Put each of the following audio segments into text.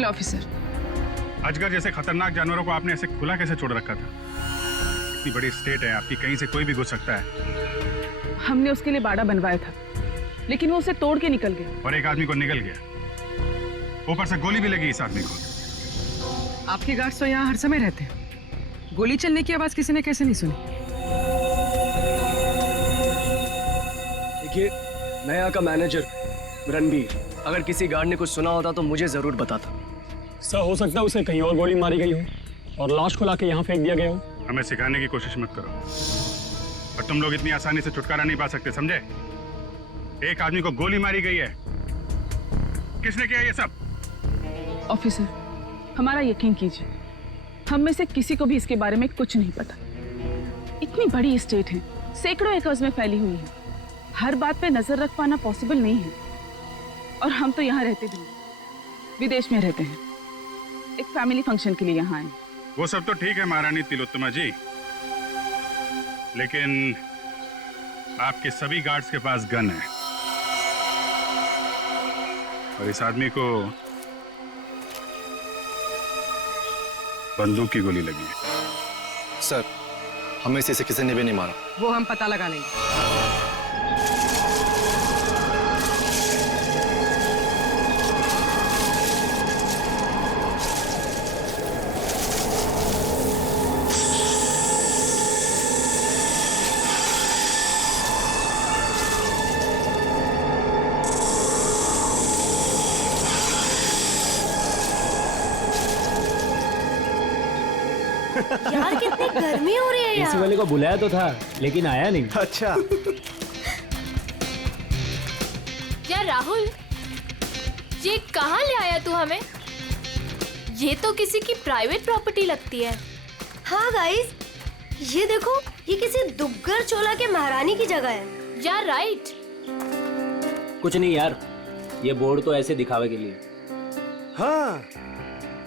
Hello officer. अजगर जैसे खतरनाक जानवरों को आपने ऐसे खुला कैसे छोड़ रखा था? इतनी बड़ी स्टेट है आपकी, कहीं से कोई भी घुस सकता है। हमने उसके लिए बाड़ा बनवाया था, लेकिन वो उसे तोड़ के निकल गया। और एक आदमी को निकल गया, ऊपर से गोली भी लगी इस आदमी को। आपके गार्ड्स तो यहाँ हर समय रहते हैं, गोली चलने की आवाज किसी ने कैसे नहीं सुनी? देखिए, मैं यहाँ का मैनेजर रणबीर, अगर किसी गार्ड ने कुछ सुना होता तो मुझे जरूर बताता। सर, हो सकता है उसे कहीं और गोली मारी गई हो और लाश को लाके यहाँ फेंक दिया गया हो। हमें सिखाने की कोशिश मत करो, और तुम लोग इतनी आसानी से छुटकारा नहीं पा सकते, समझे? एक आदमी को गोली मारी गई है, किसने किया ये सब? ऑफिसर, हमारा यकीन कीजिए, हम में से किसी को भी इसके बारे में कुछ नहीं पता। इतनी बड़ी स्टेट है, सैकड़ों एकर्स में फैली हुई है, हर बात पे नजर रख पाना पॉसिबल नहीं है। और हम तो यहाँ रहते भी नहीं, विदेश में रहते हैं, एक फैमिली फंक्शन के लिए यहाँ आए। वो सब तो ठीक है महारानी तिलोत्तमा जी, लेकिन आपके सभी गार्ड्स के पास गन है, और इस आदमी को बंदूक की गोली लगी है। सर, हमें से किसी ने भी नहीं मारा। वो हम पता लगा लेंगे। यार कितनी गर्मी हो रही है एसी यहाँ। वाले को बुलाया तो था, लेकिन आया नहीं। अच्छा। यार राहुल, ये कहाँ ले आया तू हमें? ये तो किसी की प्राइवेट प्रॉपर्टी लगती है। हाँ गाइस, ये देखो, ये किसी दुग्गर चोला के महारानी की जगह है। यार राइट। कुछ नहीं यार, ये बोर्ड तो ऐसे दिखावे के लिए। हाँ,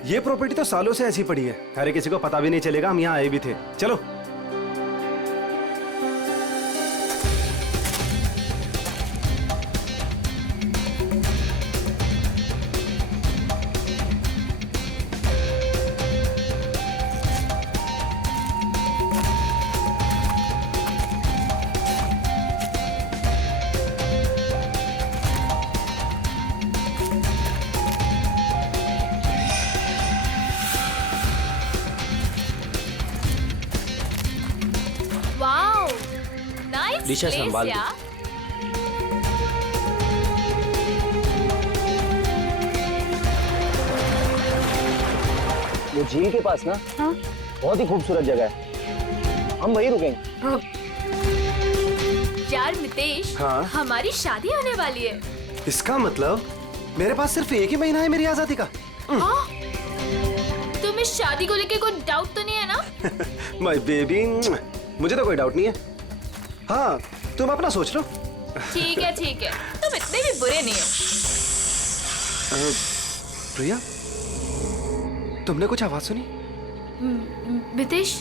ये प्रॉपर्टी तो सालों से ऐसी पड़ी है, अरे किसी को पता भी नहीं चलेगा हम यहाँ आए भी थे। चलो। वाओ, नाइस दिशा प्लेस संभाल यार। वो झील के पास ना, हाँ? बहुत ही खूबसूरत जगह है, हम वहीं रुकेंगे। यार मितेश, हाँ? हमारी शादी होने वाली है। इसका मतलब मेरे पास सिर्फ एक ही महीना है मेरी आजादी का। हाँ? तुम्हें शादी को लेके कोई डाउट तो नहीं है ना? माय बेबी, मुझे तो कोई डाउट नहीं है। हाँ, तुम अपना सोच लो। ठीक है, तुम इतने भी बुरे नहीं हो। प्रिया, तुमने कुछ आवाज सुनी? मितेश,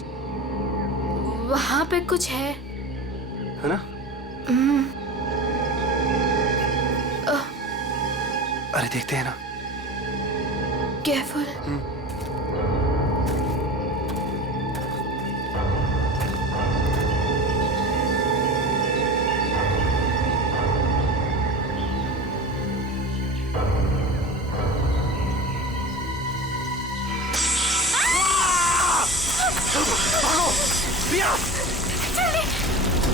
वहाँ पे कुछ है ना? अरे देखते हैं ना। केयरफुल।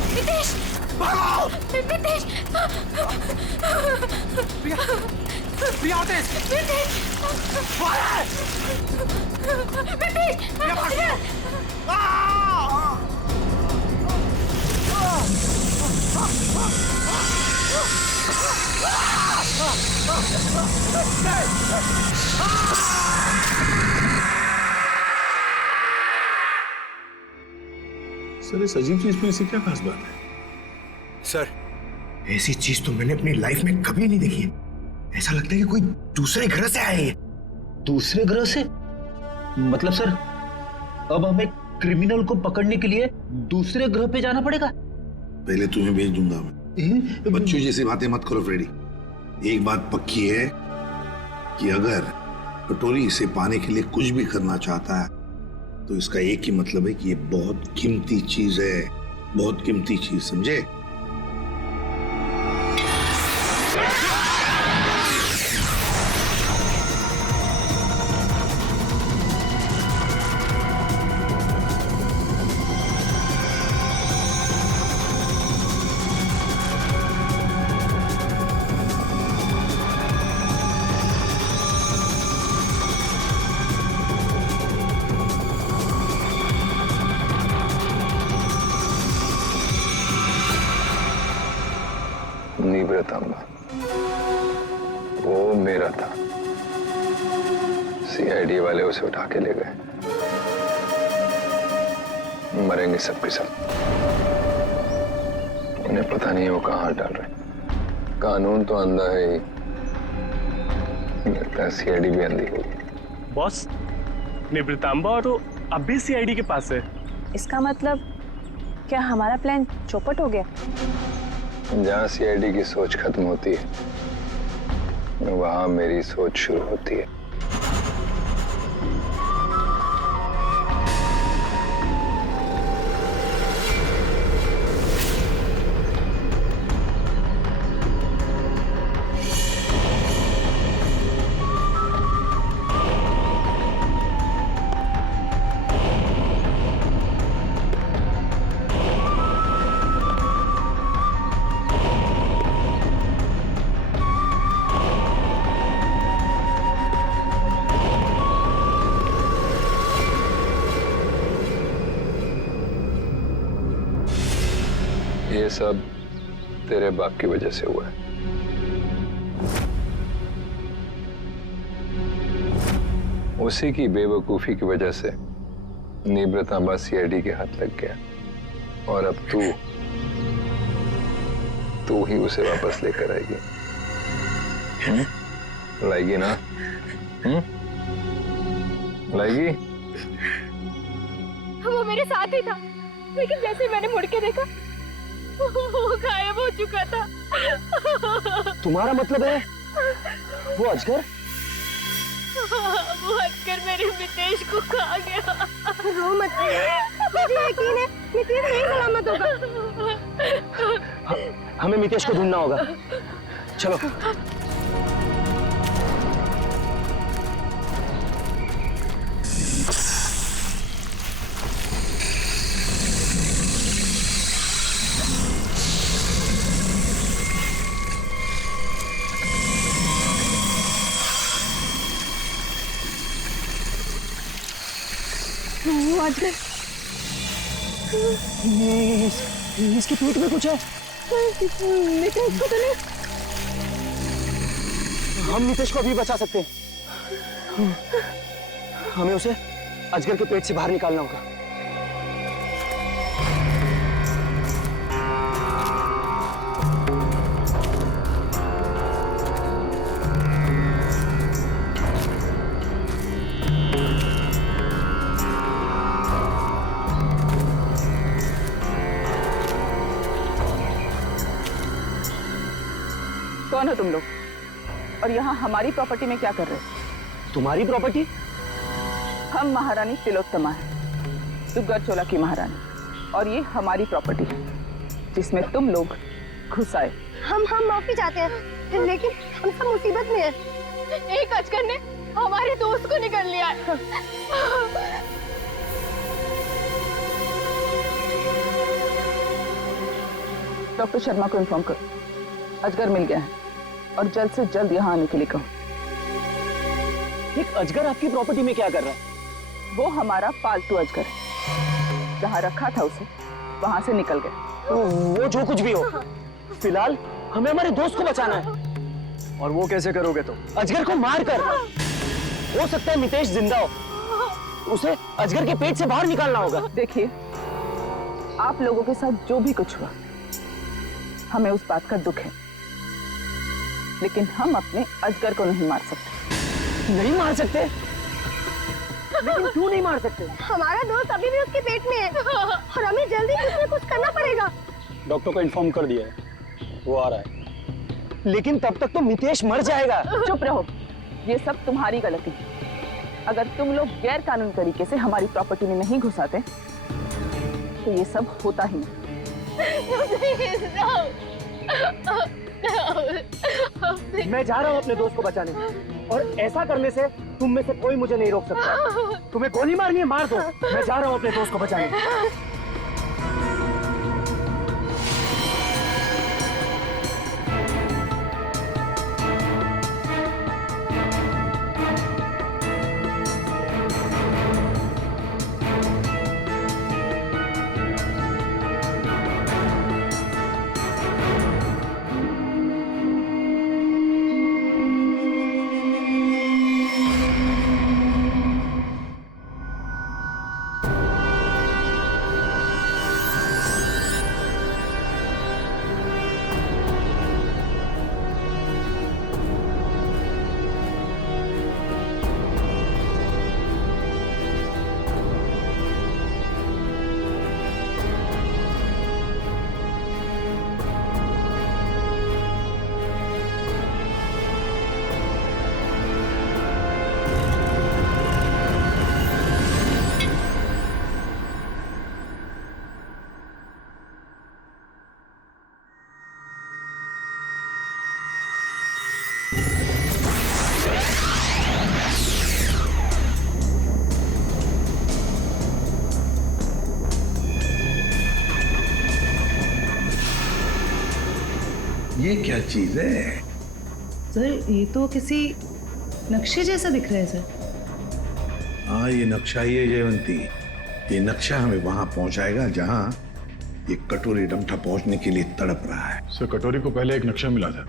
मितेश, भागो! मितेश, प्रिया, तेज! मितेश, सर, इस अजीब चीज में ऐसी क्या खास बात है? सर, ऐसी चीज तो मैंने अपनी लाइफ में कभी नहीं देखी है। ऐसा लगता है कि कोई दूसरे ग्रह से आए हैं। दूसरे ग्रह से? मतलब सर, अब हमें क्रिमिनल को पकड़ने के लिए दूसरे ग्रह पे जाना पड़ेगा? पहले तुम्हें भेज दूंगा मैं। बच्चों जैसी बातें मत करो फ्रेडी। एक बात पक्की है कि अगर कटोरी इसे पाने के लिए कुछ भी करना चाहता है तो इसका एक ही मतलब है कि ये बहुत कीमती चीज है, बहुत कीमती चीज, समझे? निवृतांबा, वो मेरा था। सीआईडी वाले उसे उठा के ले गए। मरेंगे सबके सब। उन्हें पता नहीं वो कहाँ डाल रहे। कानून तो अंधा है ही, लगता है सीआईडी भी अंधी होगी। बॉस, निवृतांबा और वो अब भी सीआईडी के पास है। इसका मतलब क्या हमारा प्लान चौपट हो गया? जहाँ सीआईडी की सोच खत्म होती है वहां मेरी सोच शुरू होती है। ये सब तेरे बाप की वजह से हुआ है। उसी की बेवकूफी की वजह से निवृतांबा सीआईडी के हाथ लग गया और अब तू ही उसे वापस लेकर आएगी। लाएगी ना? लाएगी? वो मेरे साथ ही था, लेकिन जैसे मैंने मुड़ के देखा वो गायब हो चुका था। तुम्हारा मतलब है वो अजगर? वो अजगर मेरे मितेश को खा गया। रो मत, मुझे यकीन है मितेश नहीं सलामत होगा। हमें मितेश को ढूंढना होगा। चलो। वो अजगर, इसके पेट में कुछ है। मितेश को तो नहीं। हम मितेश को अभी बचा सकते हैं। हमें उसे अजगर के पेट से बाहर निकालना होगा। कौन हो तुम लोग? और यहाँ हमारी प्रॉपर्टी में क्या कर रहे हो? तुम्हारी प्रॉपर्टी? हम महारानी तिलोत्तमा है, दुग्गल चोला की महारानी, और ये हमारी प्रॉपर्टी है जिसमें तुम लोग घुस आए। हम माफी चाहते हैं, लेकिन हम सब मुसीबत में हैं। एक अजगर ने हमारे दोस्त को निकल लिया। डॉक्टर शर्मा को इन्फॉर्म करो, अजगर मिल गया है और जल्द से जल्द यहाँ आने के लिए कहो। एक अजगर आपकी प्रॉपर्टी में क्या कर रहा है? वो हमारा पालतू अजगर है, जहाँ रखा था उसे वहां से निकल गया। वो जो कुछ भी हो, फिलहाल हमें हमारे दोस्त को बचाना है। और वो कैसे करोगे तुम? अजगर को मार कर। हो सकता है मितेश जिंदा हो, उसे अजगर के पेट से बाहर निकालना होगा। देखिए, आप लोगों के साथ जो भी कुछ हुआ हमें उस बात का दुख है, लेकिन हम अपने अजगर को नहीं मार सकते। नहीं मार सकते? लेकिन क्यों नहीं मार सकते? हमारा दोस्त अभी भी उसके पेट में है और हमें जल्दी कुछ न कुछ करना पड़ेगा। डॉक्टर को इन्फॉर्म कर दिया है, वो आ रहा है। लेकिन तब तक तो मितेश मर जाएगा। चुप रहो, ये सब तुम्हारी गलती है। अगर तुम लोग गैर कानूनी तरीके से हमारी प्रॉपर्टी में नहीं घुसाते तो ये सब होता ही नहीं। मैं जा रहा हूँ अपने दोस्त को बचाने, और ऐसा करने से तुम में से कोई मुझे नहीं रोक सकता। तुम्हें गोली मारनी है, मार दो। मैं जा रहा हूँ अपने दोस्त को बचाने। ये क्या चीज है? सर ये तो किसी नक्शे जैसा दिख रहा है सर। हाँ, ये नक्शा ही है जयवंती। ये नक्शा हमें वहां पहुंचाएगा जहां ये कटोरी डमठा पहुंचने के लिए तड़प रहा है। सर, कटोरी को पहले एक नक्शा मिला था।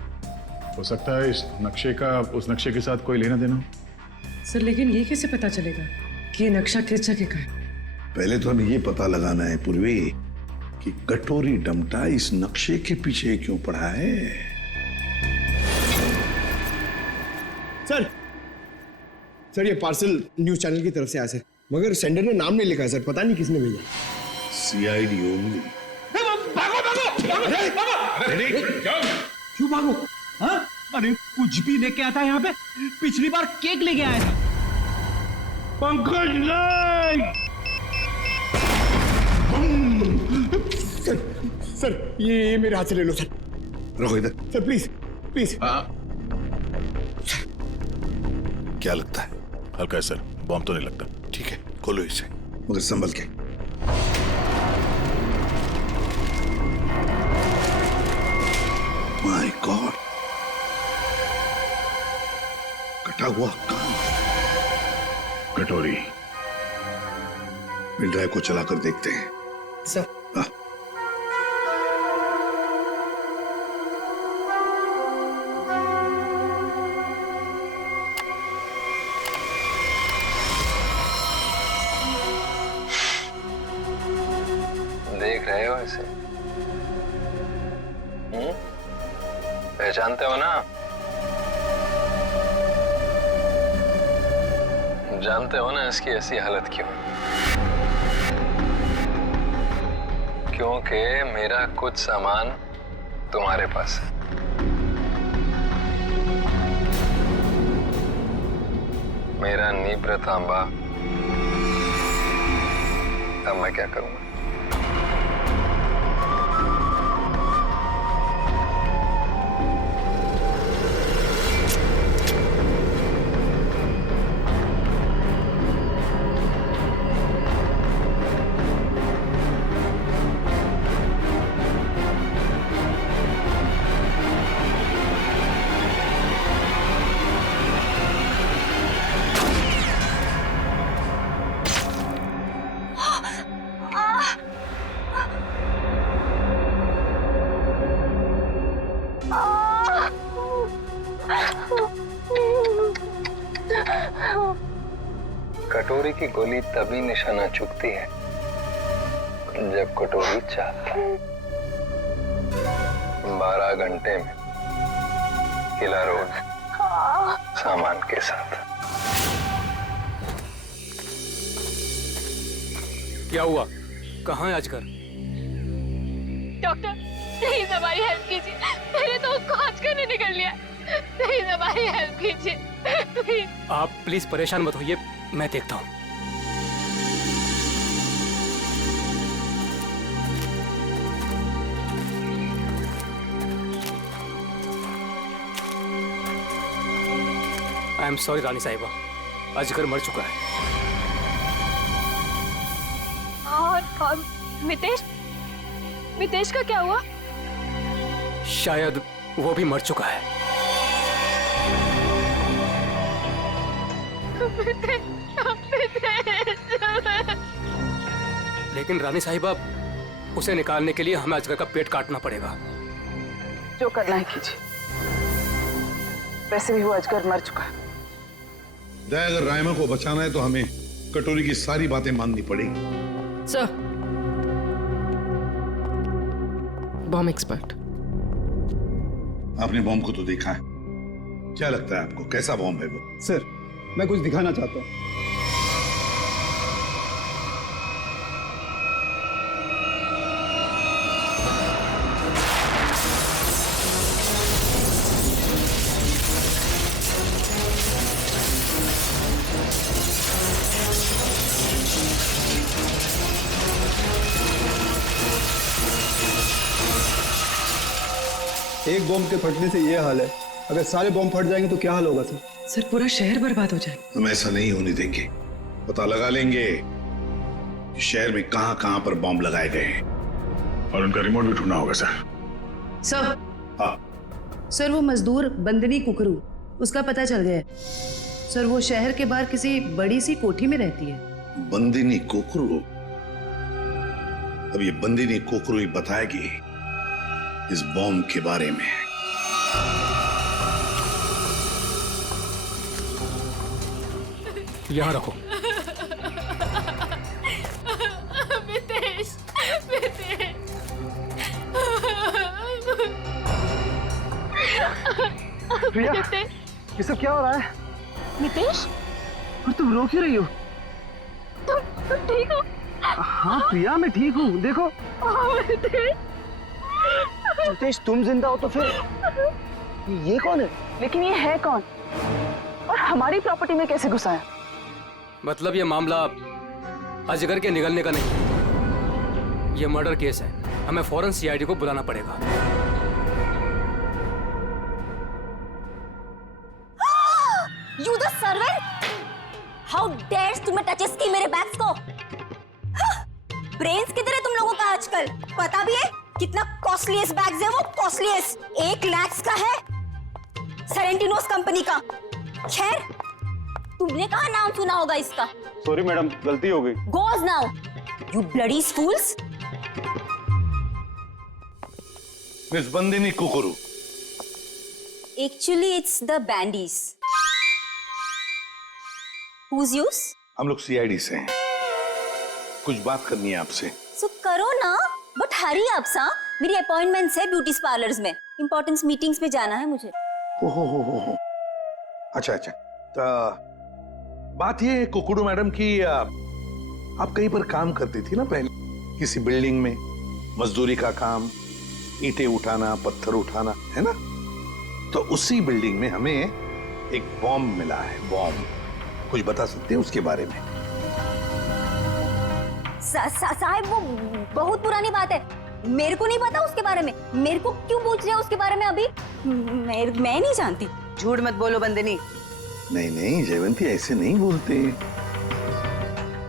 हो सकता है इस नक्शे का उस नक्शे के साथ कोई लेना देना हो। सर लेकिन ये कैसे पता चलेगा कि ये नक्शा किस जगह का है? पहले तो हमें ये पता लगाना है पूर्वी कि कटोरी डमटा इस नक्शे के पीछे क्यों पड़ा है। सर ये पार्सल न्यूज चैनल की तरफ से आया सर, मगर सेंडर ने नाम नहीं लिखा है सर, पता नहीं किसने भेजा। CID only. क्यों भागो? हाँ? अरे कुछ भी लेके आता है यहाँ पे। पिछली बार केक लेके आया था। पंकज नहीं। सर ये मेरे हाथ से ले लो सर। रहो इधर सर प्लीज प्लीज। क्या लगता है? हल्का है सर, बॉम्ब तो नहीं लगता। ठीक है, खोलो इसे, मगर संभल के। माय गॉड, कटा हुआ कान। कटोरी। पेन ड्राइव को चलाकर देखते हैं। सर देख रहे हो इसे? पहचानते हो ना? जानते हो ना इसकी ऐसी हालत क्यों? क्योंकि मेरा कुछ सामान तुम्हारे पास है। मेरा नीब्र तांबा। अब मैं क्या करूंगा? कटोरी की गोली तभी निशाना चुकती है जब कटोरी चाहता है। 12 घंटे में किला रोड सामान के साथ। क्या हुआ? कहाँ है आजकल? डॉक्टर प्लीज हमारी हेल्प कीजिए। मेरे दोस्त को आजकल ने निकल लिया। प्लीज हमारी हेल्प कीजिए। आप प्लीज परेशान मत होइए, मैं देखता हूँ। आई एम सॉरी रानी साहिबा, अजगर मर चुका है। और मितेश का क्या हुआ? शायद वो भी मर चुका है। लेकिन रानी साहिबा, उसे निकालने के लिए हमें अजगर का पेट काटना पड़ेगा। जो करना है कीजिए, वैसे भी वो अजगर मर चुका है। अगर रायमा को बचाना है तो हमें कटोरी की सारी बातें माननी पड़ेगी। Sir, bomb expert. आपने बॉम्ब को तो देखा है, क्या लगता है आपको कैसा बॉम्ब है वो? सर, मैं कुछ दिखाना चाहता हूँ। एक बॉम्ब के फटने से ये हाल है, अगर सारे बॉम्ब फट जाएंगे तो क्या हाल होगा सर? सर, पूरा शहर बर्बाद हो जाएगा। हम ऐसा नहीं होने देंगे, पता लगा लेंगे कि शहर में कहां कहां पर बॉम्ब लगाए गए हैं और उनका रिमोट भी ढूंढना होगा सर। सर, हाँ सर, वो मजदूर बंदनी कुकरू, उसका पता चल गया है। सर, वो शहर के बाहर किसी बड़ी सी कोठी में रहती है। बंदिनी कोकरू? अब ये बंदिनी कोकरू ही बताएगी इस बॉम्ब के बारे में। यहाँ रखो। मितेश, प्रिया, ये सब क्या हो रहा है? मितेश, और तुम रो क्यों रही हो? तुम ठीक हो? हाँ प्रिया, मैं ठीक हूँ। देखो मितेश, तुम जिंदा हो तो फिर ये कौन है? लेकिन ये है कौन और हमारी प्रॉपर्टी में कैसे घुसा है? मतलब ये मामला अजगर के निगलने का नहीं, ये मर्डर केस है। हमें फौरन सीआईडी को बुलाना पड़ेगा। You the servant! How dares तुम्हें टचेस की मेरे बैग्स को? ब्रेन्स किधर है तुम लोगों का आजकल? पता भी है कितना कॉस्टलीस्ट बैग्स है वो? कॉस्टलीस्ट 1 लाख का है, सेरेंटिनोस कंपनी का। खैर, तुमने कहाँ नाम सुना होगा इसका? सॉरी मैडम, गलती हो गई। Goes now, you bloody fools! Miss Bandini Kukru. Actually, it's the bandies. Who's yours? हम लोग सीआईडी से हैं, कुछ बात करनी है आपसे। So करो ना, बट हरी आप सा, मेरी अपॉइंटमेंट्स है ब्यूटी पार्लर्स में, इंपॉर्टेंट मीटिंग्स में जाना है मुझे। हो। अच्छा, तो बात ये कुकुडू मैडम की, आप कहीं पर काम करती थी ना पहले, किसी बिल्डिंग में, मजदूरी का काम, ईंटें उठाना, पत्थर उठाना, है ना? तो उसी बिल्डिंग में हमें एक बॉम्ब मिला है। बॉम्ब, कुछ बता सकते हैं उसके बारे में? साहब, वो बहुत पुरानी बात है, मेरे को नहीं पता उसके बारे में। मेरे को क्यों पूछ रहे हो उसके बारे में अभी? मैं नहीं जानती। झूठ मत बोलो बंदिनी। नहीं जयवंती, ऐसे नहीं बोलते।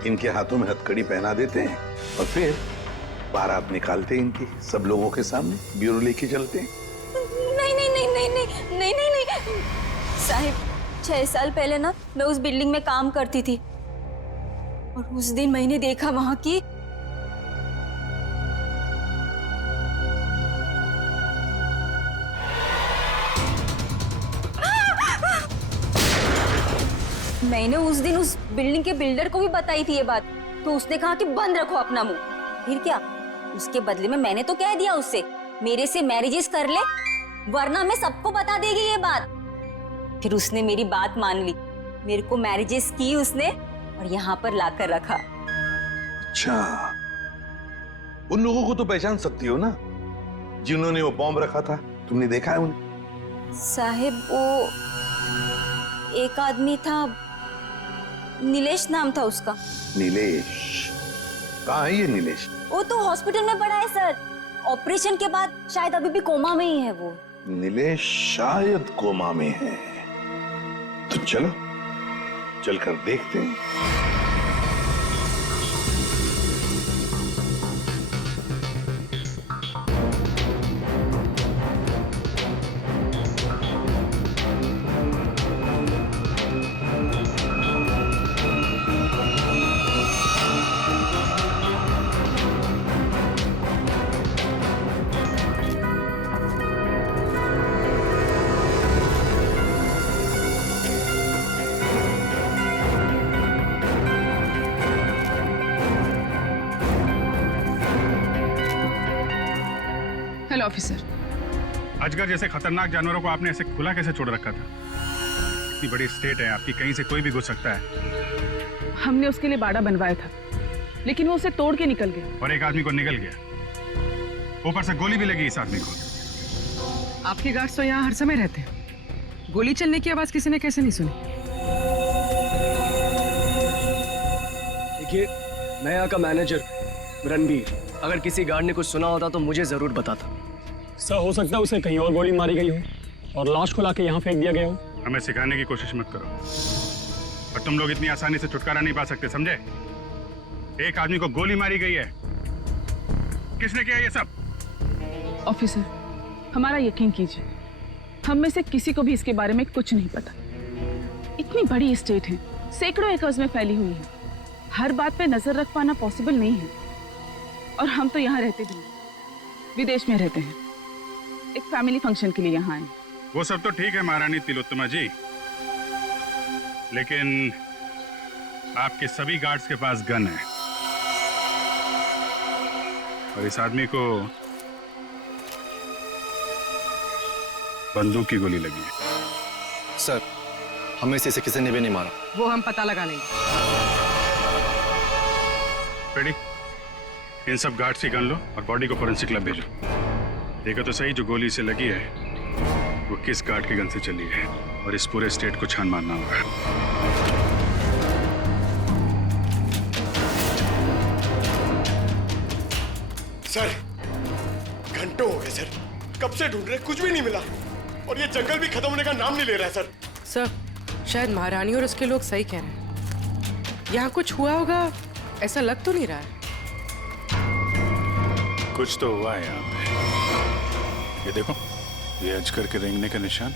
इनके हाथों में हथकड़ी पहना देते हैं और फिर बारात निकालते हैं इनकी, सब लोगों के सामने ब्यूरो लेके चलते हैं। नहीं साहिब, 6 साल पहले ना मैं उस बिल्डिंग में काम करती थी और उस दिन मैंने देखा वहां की मैंने उस दिन उस बिल्डिंग के बिल्डर को भी बताई थी ये बात, तो उसने कहा कि बंद रखो अपना मुंह। फिर क्या, उसके बदले में मैंने तो कह दिया उससे मेरे से मैरिजेस कर ले, वरना मैं सबको बता देगी ये बात। फिर उसने मेरी बात मान ली, मेरे को मैरिजेस की उसने और यहाँ पर लाकर रखा। अच्छा, उन लोगों को तो पहचान सकती हो ना जिन्होंने वो बॉम्ब रखा था? तुमने देखा है उन्हें? साहिब, एक आदमी था, नीलेश नाम था उसका। नीलेश? कहाँ है ये नीलेश? वो तो हॉस्पिटल में पड़ा है सर। ऑपरेशन के बाद शायद अभी भी कोमा में ही है वो। नीलेश शायद कोमा में है। तो चलो चलकर देखते हैं। Hello officer. अजगर जैसे खतरनाक जानवरों को आपने ऐसे खुला कैसे छोड़ रखा था? इतनी बड़ी स्टेट है आपकी, कहीं से कोई भी घुस सकता है। हमने उसके लिए बाड़ा बनवाया था, लेकिन वो उसे तोड़ के निकल गया। और एक आदमी को निकल गया, ऊपर से गोली भी लगी इस आदमी को। आपके गार्ड्स तो यहाँ हर समय रहते हैं। गोली चलने की आवाज किसी ने कैसे नहीं सुनी? देखिए, मैं यहाँ का मैनेजर रणबीर। अगर किसी गार्ड ने कुछ सुना होता तो मुझे जरूर बताता। सर, हो सकता है उसे कहीं और गोली मारी गई हो और लाश को लाके यहाँ फेंक दिया गया हो। हमें सिखाने की कोशिश मत करो, और तुम लोग इतनी आसानी से छुटकारा नहीं पा सकते, समझे? एक आदमी को गोली मारी गई है। किसने किया ये सब? ऑफिसर, हमारा यकीन कीजिए, हम में से किसी को भी इसके बारे में कुछ नहीं पता। इतनी बड़ी स्टेट है, सैकड़ों एकर्स में फैली हुई है। हर बात पे नजर रख पाना पॉसिबल नहीं है। और हम तो यहाँ रहते भी नहीं, विदेश में रहते हैं। एक फैमिली फंक्शन के लिए यहाँ आए। वो सब तो ठीक है महारानी तिलोत्तमा जी, लेकिन आपके सभी गार्ड्स के पास गन है, और इस आदमी को बंदूक की गोली लगी है। सर, हमें से किसी ने भी नहीं मारा। वो हम पता लगा लेंगे। रेडी? इन सब गार्ड्स की गन लो और बॉडी को फोरेंसिक लैब भेजो। देखो तो सही, जो गोली से लगी है वो किस गार्ड की गन से चली है, और इस पूरे स्टेट को छान मारना होगा। सर, घंटों हो गए सर, कब से ढूंढ रहे, कुछ भी नहीं मिला। और ये जंगल भी खत्म होने का नाम नहीं ले रहा है सर। सर, शायद महारानी और उसके लोग सही कह रहे हैं। यहाँ कुछ हुआ होगा, ऐसा लग तो नहीं रहा है। कुछ तो हुआ है यहाँ पे। ये देखो, ये अजगर के रेंगने का निशान।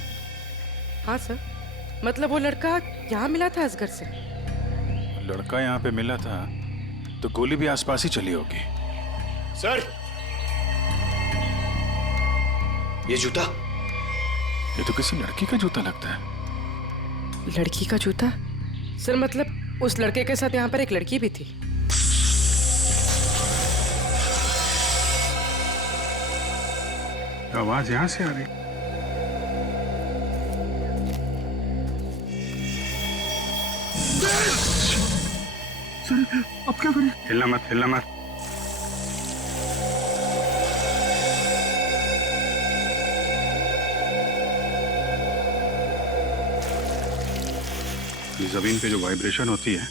हाँ सर, मतलब वो लड़का यहाँ मिला था अजगर से। लड़का यहाँ पे मिला था तो गोली भी आसपास ही चली होगी। सर, ये जूता? ये तो किसी लड़की का जूता लगता है। लड़की का जूता? सर, मतलब उस लड़के के साथ यहाँ पर एक लड़की भी थी। आवाज यहां से आ रही। सर, अब क्या करें? हिलना मत, हिलना मत। ये जमीन पे जो वाइब्रेशन होती है,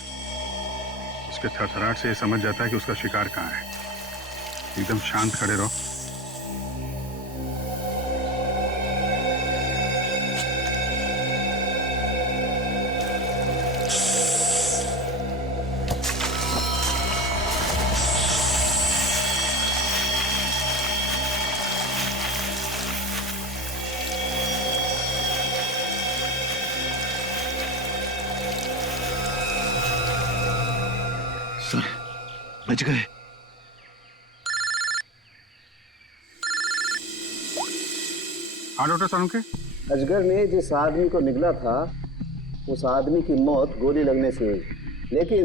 उसके थरथराहट से ये समझ जाता है कि उसका शिकार कहाँ है। एकदम शांत खड़े रहो। सर, बच गए। हाँ डॉक्टर सालुंके। अजगर ने जिस आदमी को निगला था, उस आदमी की मौत गोली लगने से हुई, लेकिन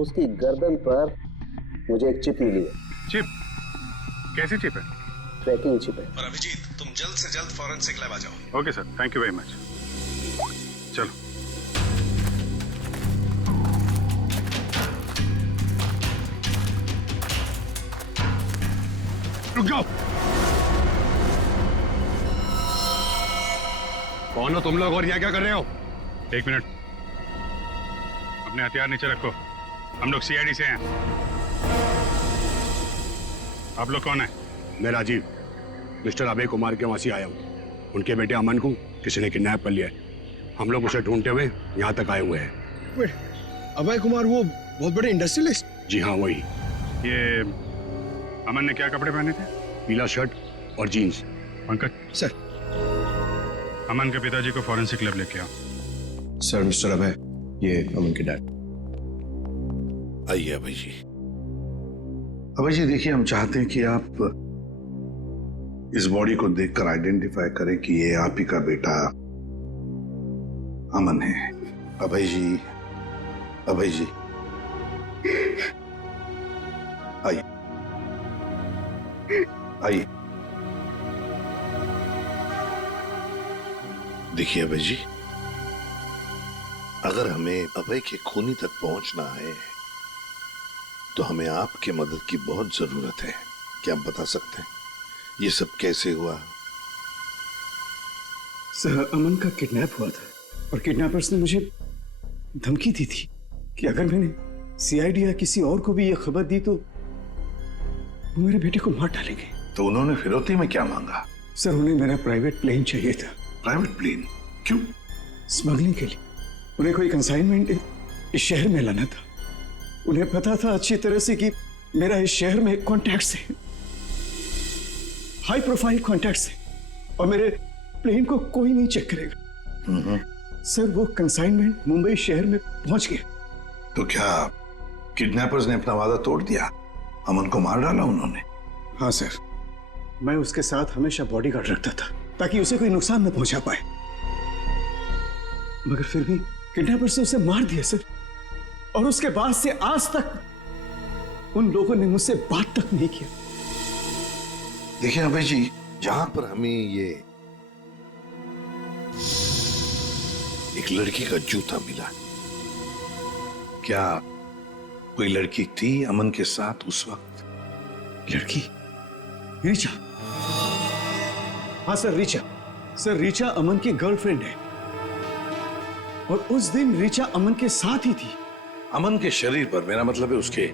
उसकी गर्दन पर मुझे एक चिप मिली है। चिप? कैसी चिप है? ट्रैकिंग चिप है। और अभिजीत, तुम जल्द से जल्द फॉरेंसिक लैब आ जाओ। Okay sir, thank you very much. चलो। रुक जाओ। कौन हो तुम लोग और यहाँ क्या कर रहे हो? एक मिनट, अपने हथियार नीचे रखो। हम लोग सीआईडी से हैं। आप लोग कौन है? मैं राजीव, मिस्टर अभय कुमार के वहां से आया हूँ। उनके बेटे अमन को किसी ने किडनैप कर लिया है। हम लोग उसे ढूंढते हुए यहाँ तक आए हुए हैं। अभय कुमार वो बहुत बड़े इंडस्ट्रियलिस्ट? जी हाँ, वही। ये अमन ने क्या कपड़े पहने थे? पीला शर्ट और जीन्स। पंकज सर, अमन के पिताजी को फॉरेंसिक लैब लेके आओ। सर, मिस्टर अभय, ये अमन के डैड। आइए अभय जी। अभय जी देखिए, हम चाहते हैं कि आप इस बॉडी को देखकर आइडेंटिफाई करें कि ये आप ही का बेटा अमन है। अभय जी, अभय जी आइए, आइए। देखिए अभय जी, अगर हमें अभय के खूनी तक पहुंचना है तो हमें आपके मदद की बहुत जरूरत है। क्या आप बता सकते हैं ये सब कैसे हुआ? सर, अमन का किडनैप हुआ था और किडनैपर्स ने मुझे धमकी दी थी कि अगर मैंने सीआईडी या किसी और को भी ये खबर दी तो वो मेरे बेटे को मार डालेंगे। तो उन्होंने फिरौती में क्या मांगा? सर, उन्हें मेरा प्राइवेट प्लेन चाहिए था। Private plane? क्यों? स्मगलिंग के लिए। उन्हें कोई कंसाइनमेंट इस शहर में लाना था। उन्हें पता था अच्छी तरह से कि मेरा इस शहर में कॉन्टैक्ट्स है, हाई प्रोफाइल कॉन्टैक्ट्स है, और मेरे प्लेन को कोई नहीं चेक करेगा। सर, वो कंसाइनमेंट मुंबई शहर में पहुंच गया। तो क्या किडनैपर्स ने अपना वादा तोड़ दिया? अमन को मार डाला उन्होंने? हाँ सर, मैं उसके साथ हमेशा बॉडीगार्ड रखता था ताकि उसे कोई नुकसान न पहुंचा पाए, मगर फिर भी किडनैपर्स ने उसे मार दिया सर। और उसके बाद से आज तक उन लोगों ने मुझसे बात तक नहीं किया। देखिए अभय जी, जहां पर हमें ये एक लड़की का जूता मिला, क्या कोई लड़की थी अमन के साथ उस वक्त? लड़की? रीचा? हाँ सर, रीचा। सर, रीचा अमन की गर्लफ्रेंड है और उस दिन रीचा अमन के साथ ही थी। अमन के शरीर पर, मेरा मतलब है उसके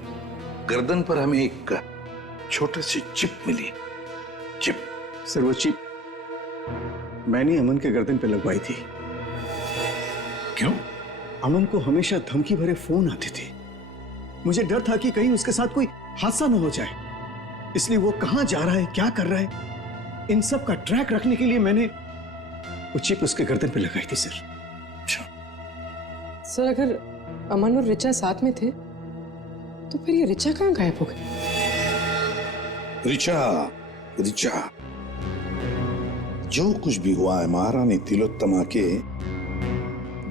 गर्दन पर, हमें एक छोटी सी चिप मिली। चिप? सर, वो चिप मैंने अमन के गर्दन पे लगवाई थी। क्यों? अमन को हमेशा धमकी भरे फोन आते थे। मुझे डर था कि कहीं उसके साथ कोई हादसा न हो जाए, इसलिए वो कहां जा रहा है, क्या कर रहा है, इन सब का ट्रैक रखने के लिए मैंने वो चिप उसके गर्दन पे लगाई थी सर। सर, अगर अमन और रिचा साथ में थे तो फिर ये रिचा कहाँ गायब हो गई? रिचा, रिचा, जो कुछ भी हुआ है महारानी तिलोत्तमा के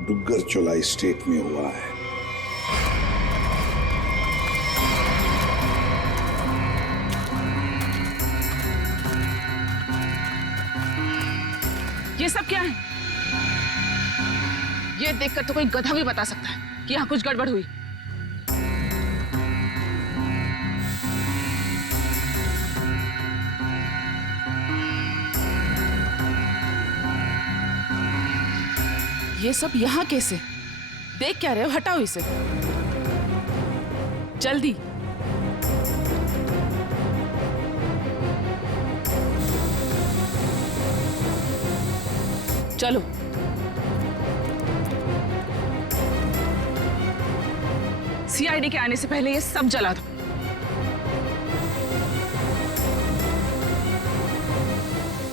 डुग्गर चोलाई स्टेट में हुआ है। ये सब क्या है? ये देखकर तो कोई गधा भी बता सकता है कि यहाँ कुछ गड़बड़ हुई। ये सब यहाँ कैसे? देख क्या रहे हो? हटाओ इसे जल्दी। चलो। सीआईडी के आने से पहले ये सब जला दो।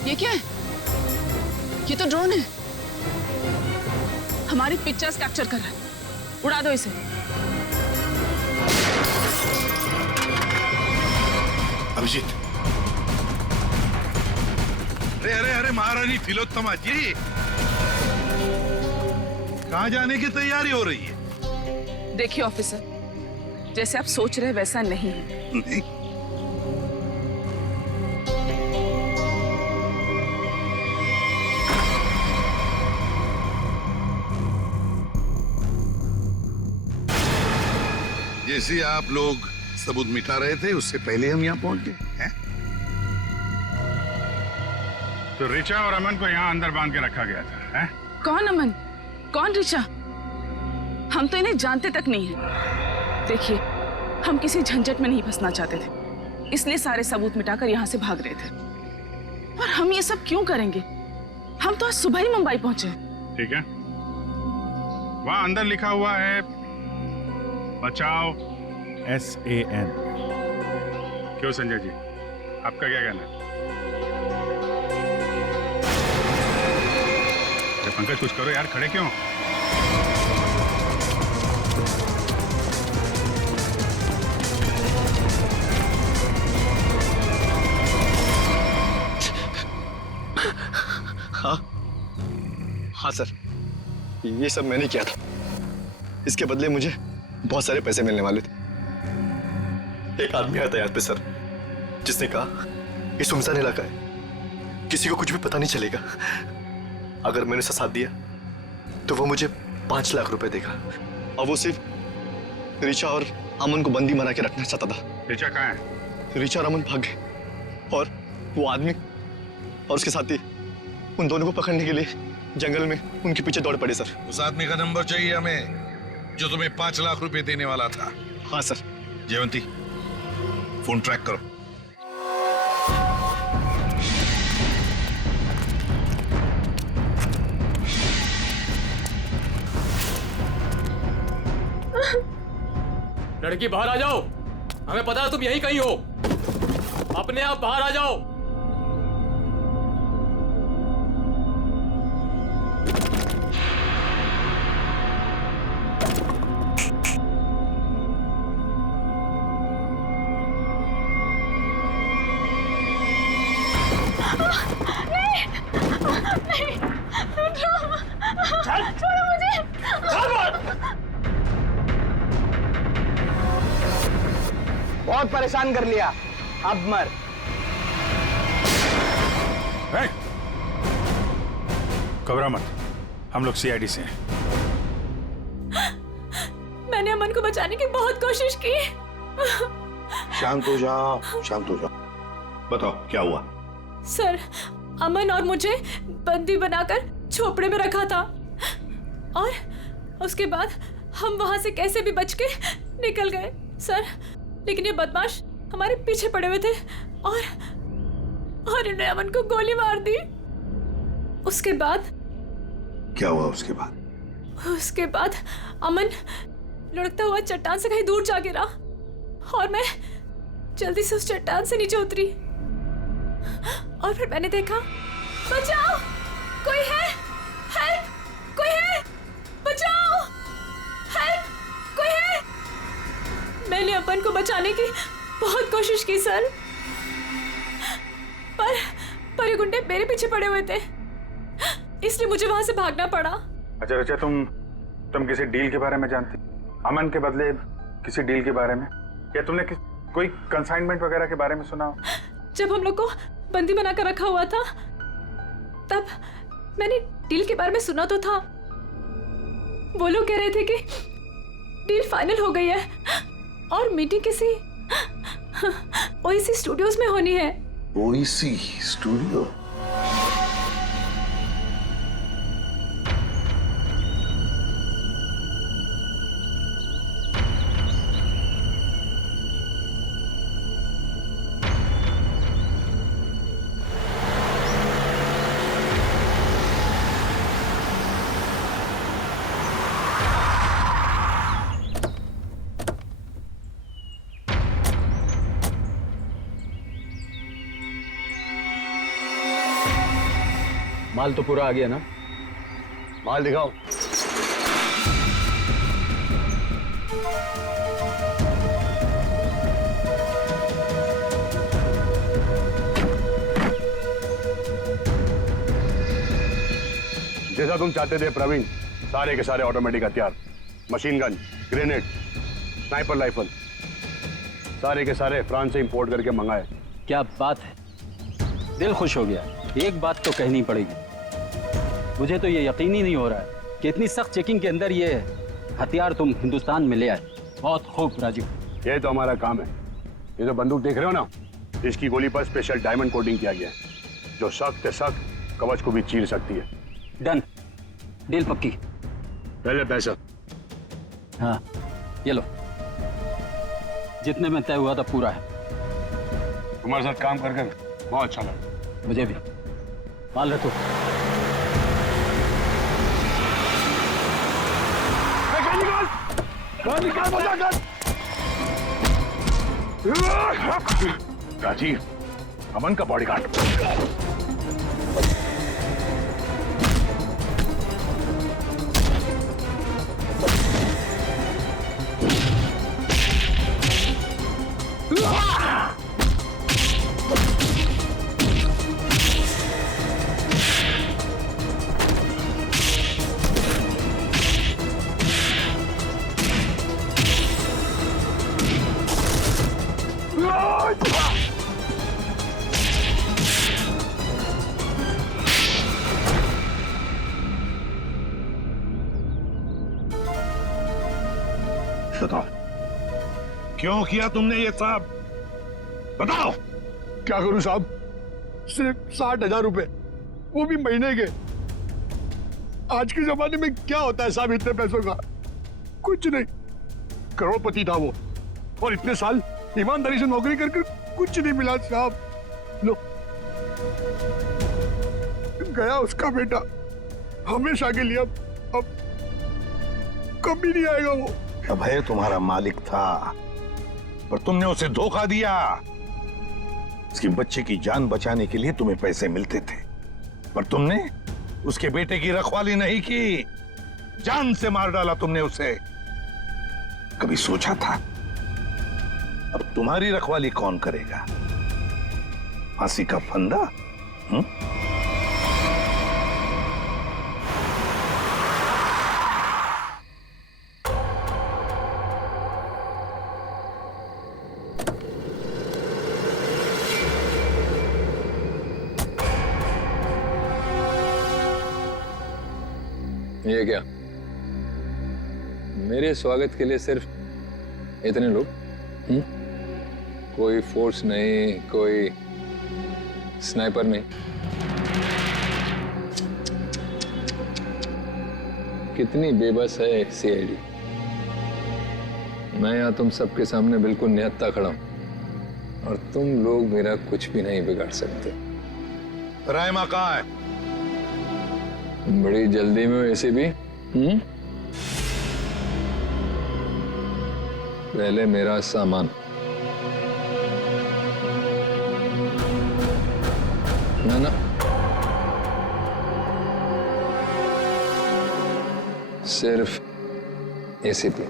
ये क्या है? ये तो ड्रोन है, हमारी पिक्चर्स कैप्चर कर रहा है। उड़ा दो इसे। अभिजीत, अरे अरे अरे महारानी तिलोत्तमा जी, कहाँ जाने की तैयारी हो रही है? देखिए ऑफिसर, जैसे आप सोच रहे वैसा नहीं है। नहीं? जैसे आप लोग सबूत मिटा रहे थे, उससे पहले हम यहाँ पहुंच गए हैं। तो रिचा और अमन को यहाँ अंदर बांध के रखा गया था, हैं? कौन अमन? कौन रिचा? हम तो इन्हें जानते तक नहीं हैं। देखिए, हम किसी झंझट में नहीं फंसना चाहते थे, इसलिए सारे सबूत मिटाकर यहाँ से भाग रहे थे। और हम ये सब क्यों करेंगे? हम तो आज सुबह ही मुंबई पहुंचे। ठीक है, वहां अंदर लिखा हुआ है बचाओ SAN। क्यों संजय जी, आपका क्या कहना है? अरे पंकज, कुछ करो यार, खड़े क्यों? हाँ सर, ये सब मैंने किया था। इसके बदले मुझे बहुत सारे पैसे मिलने वाले थे। एक आदमी आया था यहाँ पे सर, जिसने कहा ये सुनसान इलाका है, किसी को कुछ भी पता नहीं चलेगा। अगर मैंने उसका साथ दिया तो वो मुझे 5 लाख रुपए देगा। और वो सिर्फ रिचा और अमन को बंदी बना के रखना चाहता था। रिचा कहाँ है? रिचा और अमन भाग गए और वो आदमी और उसके साथी उन दोनों को पकड़ने के लिए जंगल में उनके पीछे दौड़ पड़े सर। उस आदमी का नंबर चाहिए हमें, जो तुम्हें 5 लाख रुपए देने वाला था। हाँ सर। जयवंती, फोन ट्रैक करो। लड़की बाहर आ जाओ, हमें पता है तुम यहीं कहीं हो। अपने आप बाहर आ जाओ। बहुत परेशान कर लिया, अब मर। घबरा मत, हम लोग CID से हैं। मैंने अमन को बचाने की बहुत कोशिश की। शांत हो जाओ, शांत हो जाओ। बताओ क्या हुआ? सर, अमन और मुझे बंदी बनाकर झोपड़े में रखा था और उसके बाद हम वहां से कैसे भी बच के निकल गए सर। लेकिन ये बदमाश हमारे पीछे पड़े हुए थे और इन्होंने अमन को गोली मार दी। उसके बाद क्या हुआ? उसके बाद अमन लुढ़कता हुआ चट्टान से कहीं दूर जा गिरा और मैं जल्दी से उस चट्टान से नीचे उतरी और फिर मैंने देखा, बचाओ, कोई है, हेल्प, कोई है, बचाओ, हेल्प, कोई है। मैंने अमन को बचाने की बहुत कोशिश की सर, पर ये गुंडे मेरे पीछे पड़े हुए थे, इसलिए मुझे वहां से भागना पड़ा। अच्छा रिचा, तुम किसी डील के बारे में जानती? अमन के बदले किसी डील के बारे में? या तुमने कोई कंसाइनमेंट वगैरह के बारे में सुना? जब हम लोग को बंदी बनाकर रखा हुआ था तब मैंने डील के बारे में सुना तो था। वो लोग कह रहे थे कि डील फाइनल हो गई है और मीटिंग किसी OEC स्टूडियोज में होनी है। OEC studio? माल तो पूरा आ गया ना? माल दिखाओ। जैसा तुम चाहते थे प्रवीण, सारे के सारे ऑटोमेटिक हथियार, machine gun, grenade, sniper rifle, सारे के सारे फ्रांस से इंपोर्ट करके मंगाए। क्या बात है, दिल खुश हो गया। एक बात तो कहनी पड़ेगी, मुझे तो ये यकीन ही नहीं हो रहा है कि इतनी सख्त चेकिंग के अंदर ये हथियार तुम हिंदुस्तान में ले आए। बहुत खूब राजीव, ये तो हमारा काम है। ये जो बंदूक देख रहे हो ना, इसकी गोली पर स्पेशल डायमंड कोटिंग किया गया है, जो सख्त से सख्त कवच को भी चीर सकती है। डन, डील पक्की। पहले पैसा। हाँ ये लो, जितने में तय हुआ था पूरा है। तुम्हारे साथ काम कर बहुत अच्छा लगा। मुझे भी। माल रखो। निकाल मजा कर। राजीव, अमन का बॉडीगार्ड। बताओ, क्यों किया तुमने ये सब? बताओ। क्या करूं साहब? सिर्फ 60,000 रुपए, वो भी महीने के। आज के जमाने में क्या होता है साहब इतने पैसों का? कुछ नहीं। करोड़पति था वो, और इतने साल ईमानदारी से नौकरी करके कुछ नहीं मिला साहब। लो, गया उसका बेटा, हमेशा के लिए। अब कभी नहीं आएगा वो। अभय तुम्हारा मालिक था, पर तुमने उसे धोखा दिया। उसकी बच्चे की जान बचाने के लिए तुम्हें पैसे मिलते थे, पर तुमने उसके बेटे की रखवाली नहीं की, जान से मार डाला तुमने उसे। कभी सोचा था अब तुम्हारी रखवाली कौन करेगा? फांसी का फंदा? ये क्या? मेरे स्वागत के लिए सिर्फ इतने लोग? कोई फोर्स नहीं, कोई स्नाइपर नहीं। कितनी बेबस है सीआईडी। मैं यहाँ तुम सबके सामने बिल्कुल निहत्था खड़ा हूं, और तुम लोग मेरा कुछ भी नहीं बिगाड़ सकते। रायमा कहाँ है? बड़ी जल्दी में वैसे भी। पहले मेरा सामान। ना सिर्फ एसीपी।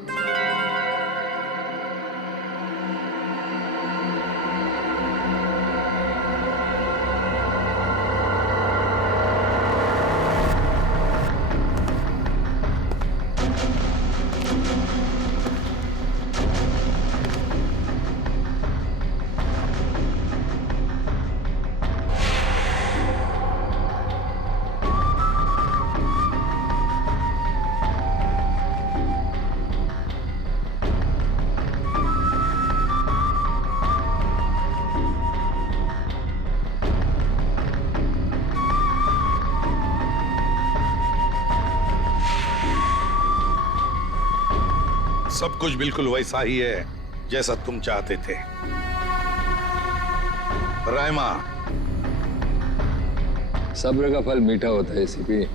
सब कुछ बिल्कुल वैसा ही है जैसा तुम चाहते थे। रायमा, सब्र का फल मीठा होता है एसीपी।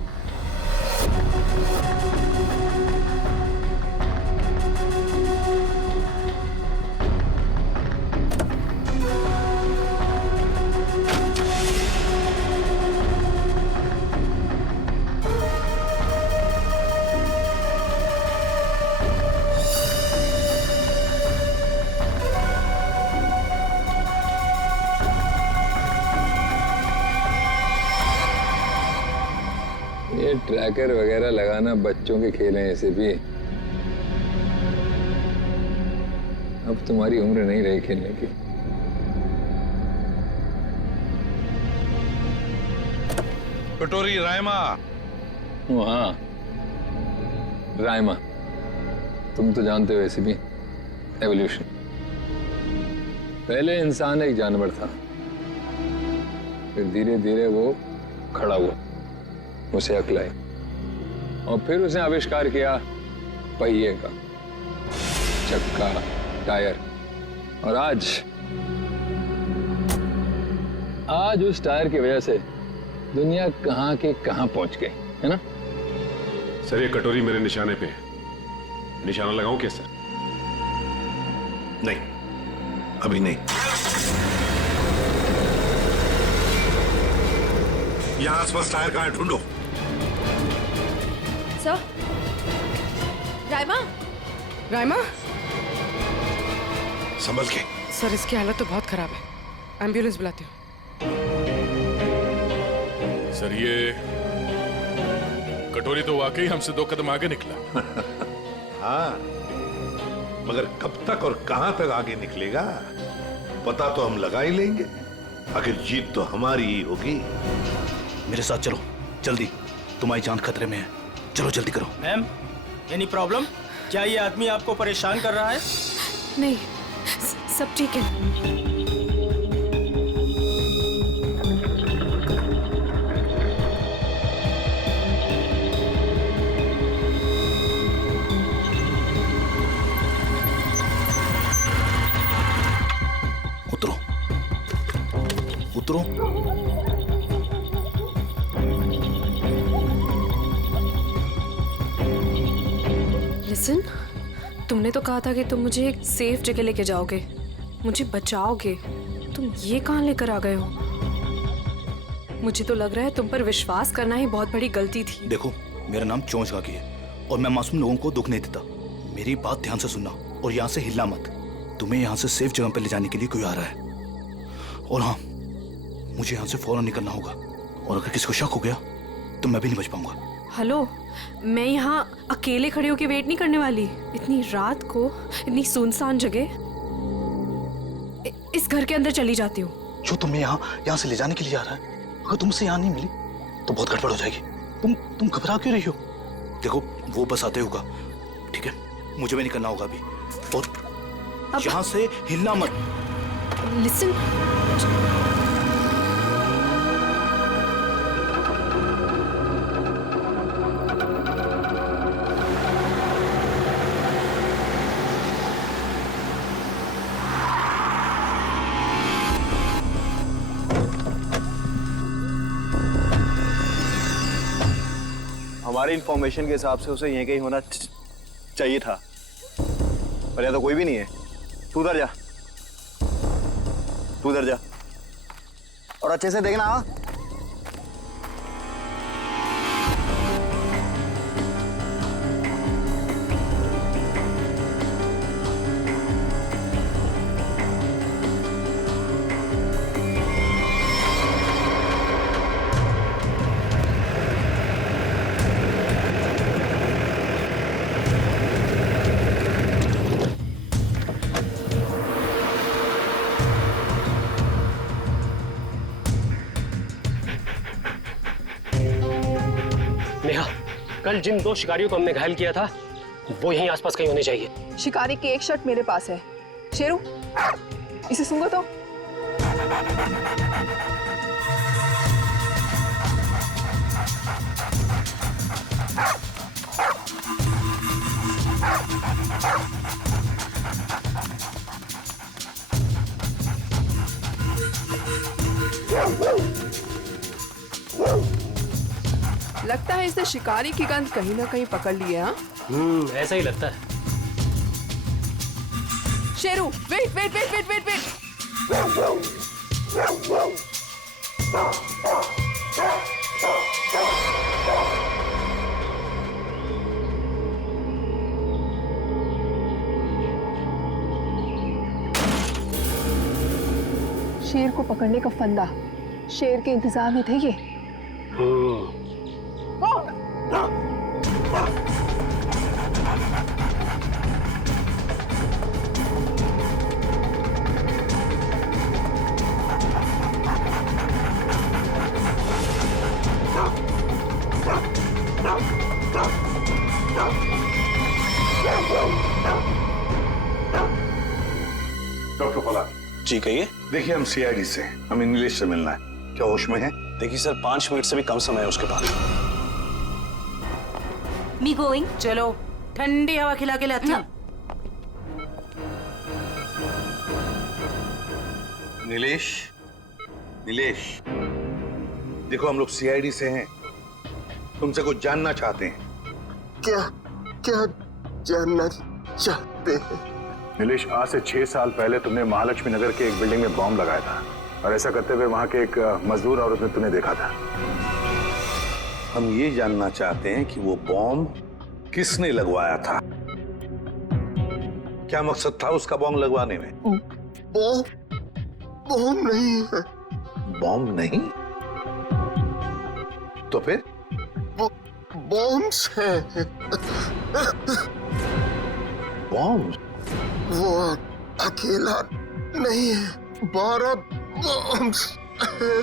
ये ट्रैकर वगैरह लगाना बच्चों के खेल हैं ऐसे भी। अब तुम्हारी उम्र नहीं रही खेलने की। कटोरी रायमा। हाँ, रायमा। तुम तो जानते हो ऐसे भी, एवोल्यूशन। पहले इंसान एक जानवर था, फिर धीरे धीरे वो खड़ा हुआ, उसे अक्ल आई, और फिर उसने आविष्कार किया पहिए का, चक्का, टायर। और आज उस टायर की वजह से दुनिया कहां के कहां पहुंच गई है ना। सर ये कटोरी मेरे निशाने पे है, निशाना लगाऊं क्या सर? नहीं, अभी नहीं। यहां आसपास टायर कहां है, ढूंढो। सर, राइमा, राइमा, संभल के। सर इसकी हालत तो बहुत खराब है, एम्बुलेंस बुलाती हूँ। सर ये कटोरी तो वाकई हमसे 2 कदम आगे निकला। हाँ, मगर कब तक और कहां तक आगे निकलेगा पता तो हम लगा ही लेंगे। आखिर जीत तो हमारी ही होगी। मेरे साथ चलो जल्दी, तुम्हारी जान खतरे में है। चलो जल्दी करो। Ma'am, any problem? क्या ये आदमी आपको परेशान कर रहा है? नहीं, सब ठीक है। उतरो। लिसन, तुमने तो कहा था कि तुम मुझे एक सेफ जगह लेके जाओगे, मुझे बचाओगे। तुम ये कहाँ लेकर आ गए हो? मुझे तो लग रहा है तुम पर विश्वास करना ही बहुत बड़ी गलती थी। देखो, मेरा नाम चोंच गागी है और मैं मासूम लोगों को दुख नहीं देता। मेरी बात ध्यान से सुनना और यहाँ से हिलना मत। तुम्हें यहाँ से सेफ जगह पर ले जाने के लिए कोई आ रहा है। और हाँ, मुझे यहाँ से फौरन निकलना होगा और अगर किसी को शक हो गया तो मैं भी नहीं बच पाऊंगा। हेलो, मैं यहाँ अकेले खड़े होकर वेट नहीं करने वाली। इतनी रात को इतनी सुनसान जगह, इस घर के अंदर चली जाती हूँ। जो तुम्हें यहाँ से ले जाने के लिए आ रहा है, अगर तुमसे यहाँ नहीं मिली तो बहुत गड़बड़ हो जाएगी। तुम घबरा क्यों रही हो? देखो, वो बस आते होगा, ठीक है? मुझे भी निकलना होगा अभी, और यहाँ से हिलना मत। लिसन, हमारी इंफॉर्मेशन के हिसाब से उसे यहीं कहीं होना चाहिए था, पर यहाँ तो कोई भी नहीं है। तू उधर जा, तू उधर जा और अच्छे से देखना। हाँ, कल जिन 2 शिकारियों को हमने घायल किया था वो यहीं आसपास कहीं होने चाहिए। शिकारी की एक शर्ट मेरे पास है। शेरू, इसे सूंघो तो। लगता है इसने शिकारी की गंध कहीं ना कहीं पकड़ ली है। हाँ, ऐसा ही लगता है। Sheru, wait wait wait wait wait wait. शेर को पकड़ने का फंदा शेर के इंतजार में थे ये। डॉक्टर पलानी जी कहिए। देखिए, हम सीआईडी से, हम इंग्लिश से मिलना है। क्या होश में है? देखिए सर, 5 मिनट से भी कम समय है उसके पास। Me going. चलो ठंडी हवा खिला के लाती हूँ। नीलेश, नीलेश, देखो हम लोग सीआईडी से हैं, तुमसे कुछ जानना चाहते हैं। क्या क्या जानना चाहते हैं? नीलेश, आज से 6 साल पहले तुमने महालक्ष्मी नगर के एक बिल्डिंग में बॉम्ब लगाया था और ऐसा करते हुए वहां के एक मजदूर औरत ने तुम्हें देखा था। हम ये जानना चाहते हैं कि वो बॉम्ब किसने लगवाया था, क्या मकसद था उसका बॉम्ब लगवाने में? बॉम्ब नहीं है। बॉम्ब नहीं तो फिर? बॉम्ब्स हैं। बॉम्ब? वो अकेला नहीं है, 12 बॉम्ब्स हैं।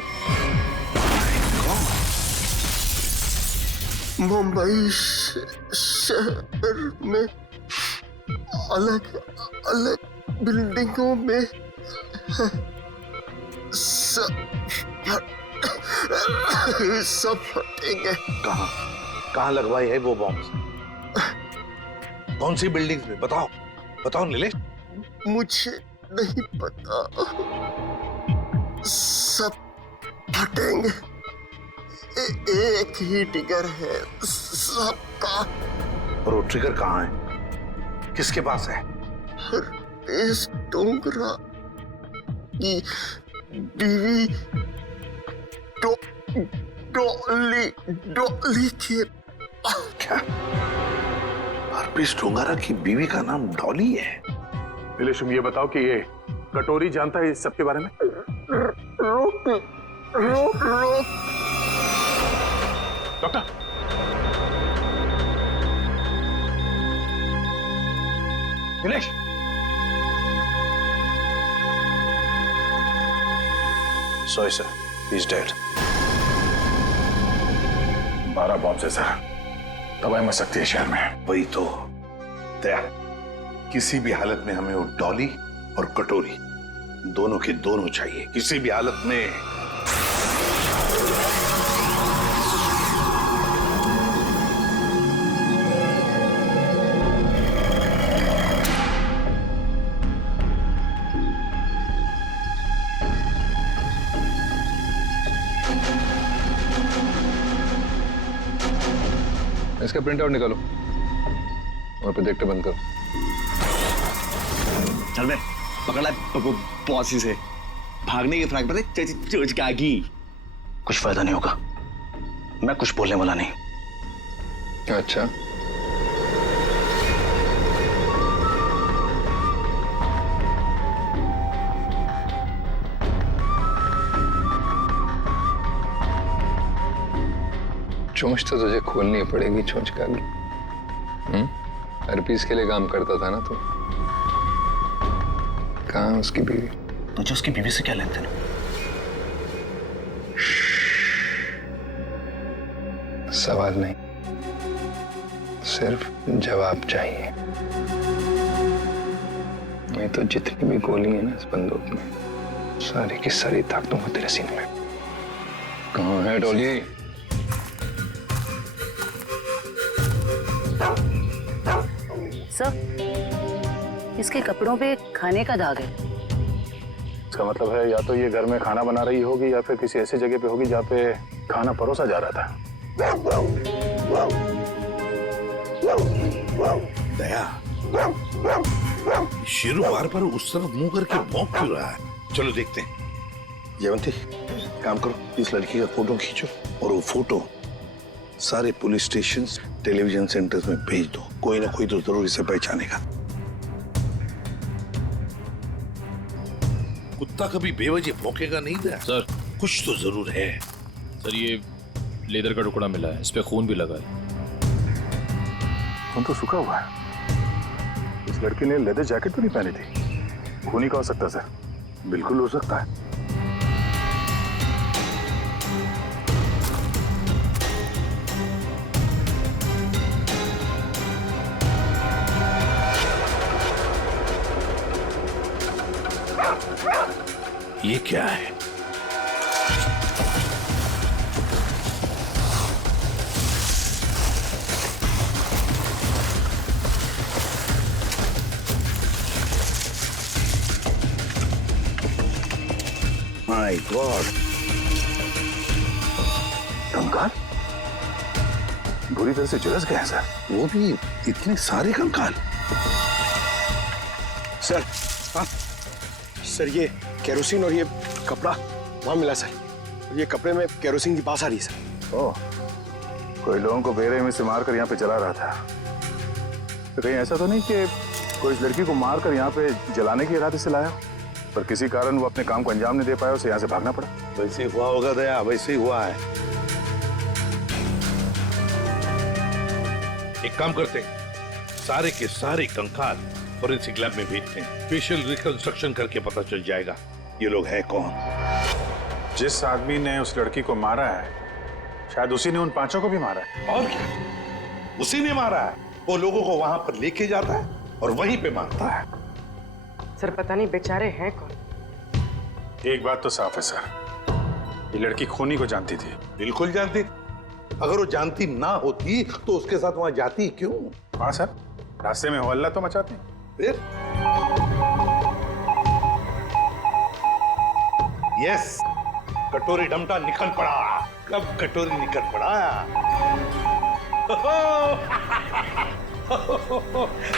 मुंबई शहर में अलग अलग बिल्डिंगों में है। सब फटेंगे। कहाँ लगवाई है वो बॉम्ब? कौन सी बिल्डिंग में? बताओ बताओ नीलेश। मुझे नहीं पता, सब फटेंगे। एक ही ट्रिगर है सबका। और वो ट्रिगर कहाँ है, किसके पास है? हरपेश डोंगरा की बीवी डॉली के। क्या हरपेश डोंगरा की बीवी का नाम डॉली है? नीलेश, तुम ये बताओ कि ये कटोरी जानता है इस सब के बारे में? रोक रोक रोक। Doctor, Nilesh, sorry sir, he is dead. 12 bomb से सर, तबाही मच सकती है शहर में। वही तो दया, किसी भी हालत में हमें वो डॉली और कटोरी दोनों के दोनों चाहिए, किसी भी हालत में। इसका प्रिंट आउट निकालो और प्रोजेक्टर बंद करो। चल बे, पकड़ ला पॉसी से। भागने की फ्रैक पता चोच का की। कुछ फायदा नहीं होगा, मैं कुछ बोलने वाला नहीं। अच्छा, चोंच तो तुझे खोलनी पड़ेगी, चोंच का भी। हरपीस के लिए काम करता था ना तू? कहाँ उसकी बीवी? तुझे उसकी बीवी से क्या लेते हैं? सवाल नहीं, सिर्फ जवाब चाहिए। नहीं तो जितनी भी गोली है ना इस बंदूक में, सारी की सारी दाग दूंगा तेरे सीने में। कहाँ है डॉली? सर, इसके कपड़ों पे खाने का दाग है। इसका मतलब है या तो ये घर में खाना बना रही होगी या फिर किसी ऐसी जगह पे होगी जहाँ पे खाना परोसा जा रहा था। दया, शेरू बार बार उस तरफ मुंह करके भौंक क्यों रहा है? चलो देखते हैं। जयवंती, काम करो, इस लड़की का फोटो खींचो और वो फोटो सारे पुलिस स्टेशन, टेलीविजन सेंटर्स में भेज दो। कोई ना कोई तो जरूर इसे पहचानेगा। कुत्ता कभी बेवजह भौंकेगा नहीं था सर। कुछ तो जरूर है सर। ये लेदर का टुकड़ा मिला है, इस पे खून भी लगा है। खून तो सूखा हुआ है। इस लड़की ने लेदर जैकेट तो नहीं पहनी थी। खून ही का हो सकता सर? बिल्कुल हो सकता है। ये क्या है? माय गॉड, कंकाल बुरी तरह से झुलस गए सर, वो भी इतने सारे कंकाल। सर हाँ सर, ये केरोसिन और ये कपड़ा वहां मिला सर। ये कपड़े में केरोसिन की बास आ रही है सर। ओह, कोई लोगों को बेरे में से मारकर यहाँ पे जला रहा था। तो कहीं ऐसा तो नहीं कि कोई इस लड़की को मारकर यहाँ पे जलाने के इरादे से लाया, पर किसी कारण वो अपने काम को अंजाम नहीं दे पाया, उसे यहाँ से भागना पड़ा। वैसे ही हुआ होगा दया, वैसे ही हुआ है। एक काम करते हैं, सारे के सारे कंकाल फोरेंसिक लैब में भेजते हैं, फेशियल रिकंस्ट्रक्शन करके पता चल जाएगा ये लोग है कौन। जिस आदमी ने उस लड़की को मारा है, शायद उसी ने उन पांचों को भी मारा है। और क्या, उसी ने मारा है। वो लोगों को वहां पर लेके जाता है और वहीं पे मारता है। सर पता नहीं बेचारे हैं कौन। एक बात तो साफ है सर, ये लड़की खूनी को जानती थी। बिल्कुल जानती। अगर वो जानती ना होती तो उसके साथ वहां जाती क्यों? हाँ सर, रास्ते में हल्ला तो मचाती। फिर यस, कटोरी डमटा निकल पड़ा। कब कटोरी निकल पड़ा?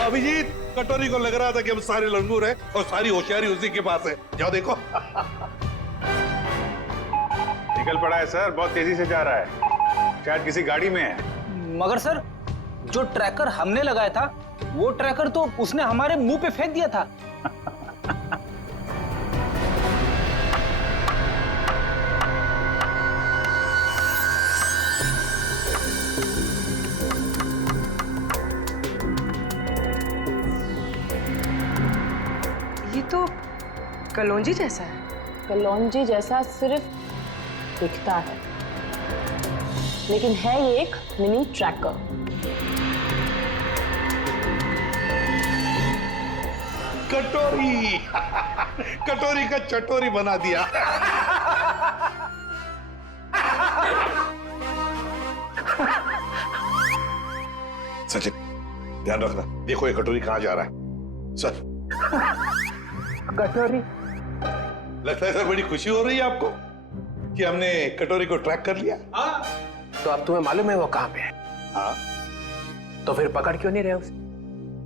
अभिजीत, कटोरी को लग रहा था कि हम सारे लंगूर हैं और सारी होशियारी उसी के पास है। जाओ देखो। निकल पड़ा है सर, बहुत तेजी से जा रहा है, शायद किसी गाड़ी में है। मगर सर, जो ट्रैकर हमने लगाया था वो ट्रैकर तो उसने हमारे मुंह पे फेंक दिया था। ये तो कलौंजी जैसा है। कलौंजी जैसा सिर्फ दिखता है, लेकिन है ये एक मिनी ट्रैकर। कटोरी कटोरी का चटोरी बना दिया। सचिन, ध्यान रखना, देखो ये कटोरी कहां जा रहा है। सर, कटोरी। लगता है सर बड़ी खुशी हो रही है आपको कि हमने कटोरी को ट्रैक कर लिया। तो अब तुम्हें मालूम है वो कहाँ पे है? हाँ। तो फिर पकड़ क्यों नहीं रहे उसे?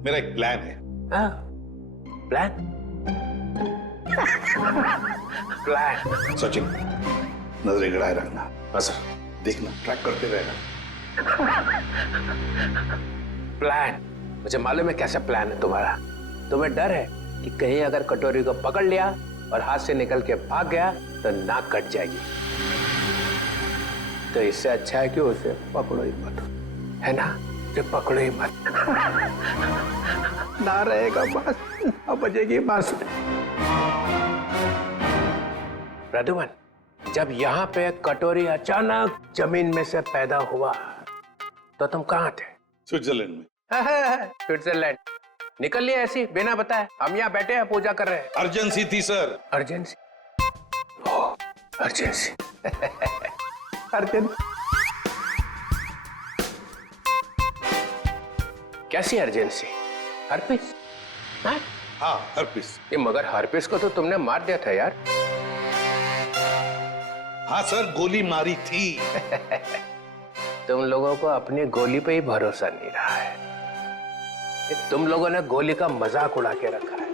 मेरा एक प्लान है। हाँ, प्लान? प्लान। सचिन, नजरें गड़ाए रखना। हाँ सर, देखना, ट्रैक करते रहना। प्लान? मुझे मालूम है कैसा प्लान है तुम्हारा। तुम्हें डर है कि कहीं अगर कटोरी को पकड़ लिया और हाथ से निकल के भाग गया तो नाक कट जाएगी। तो इससे अच्छा है कि उसे पकड़ो ही मत, है ना? जो पकड़ो ही मत। ना रहेगा बस, ना बजेगी बांसुरी। प्रद्युमन, जब यहाँ पे कटोरी अचानक जमीन में से पैदा हुआ तो तुम कहाँ थे? स्विट्जरलैंड में। स्विट्जरलैंड निकल लिया ऐसी बिना बताए? हम यहाँ बैठे हैं, पूजा कर रहे हैं। अर्जेंसी थी सर। अर्जेंसी? अर्जेंसी। अर्जेंसी कैसी अर्जेंसी? हर्पिस? हाँ, हर्पिस। ये मगर हर्पिस को तो तुमने मार दिया था यार। हाँ सर, गोली मारी थी। तुम लोगों को अपनी गोली पे ही भरोसा नहीं रहा है। तुम लोगों ने गोली का मजाक उड़ा के रखा है।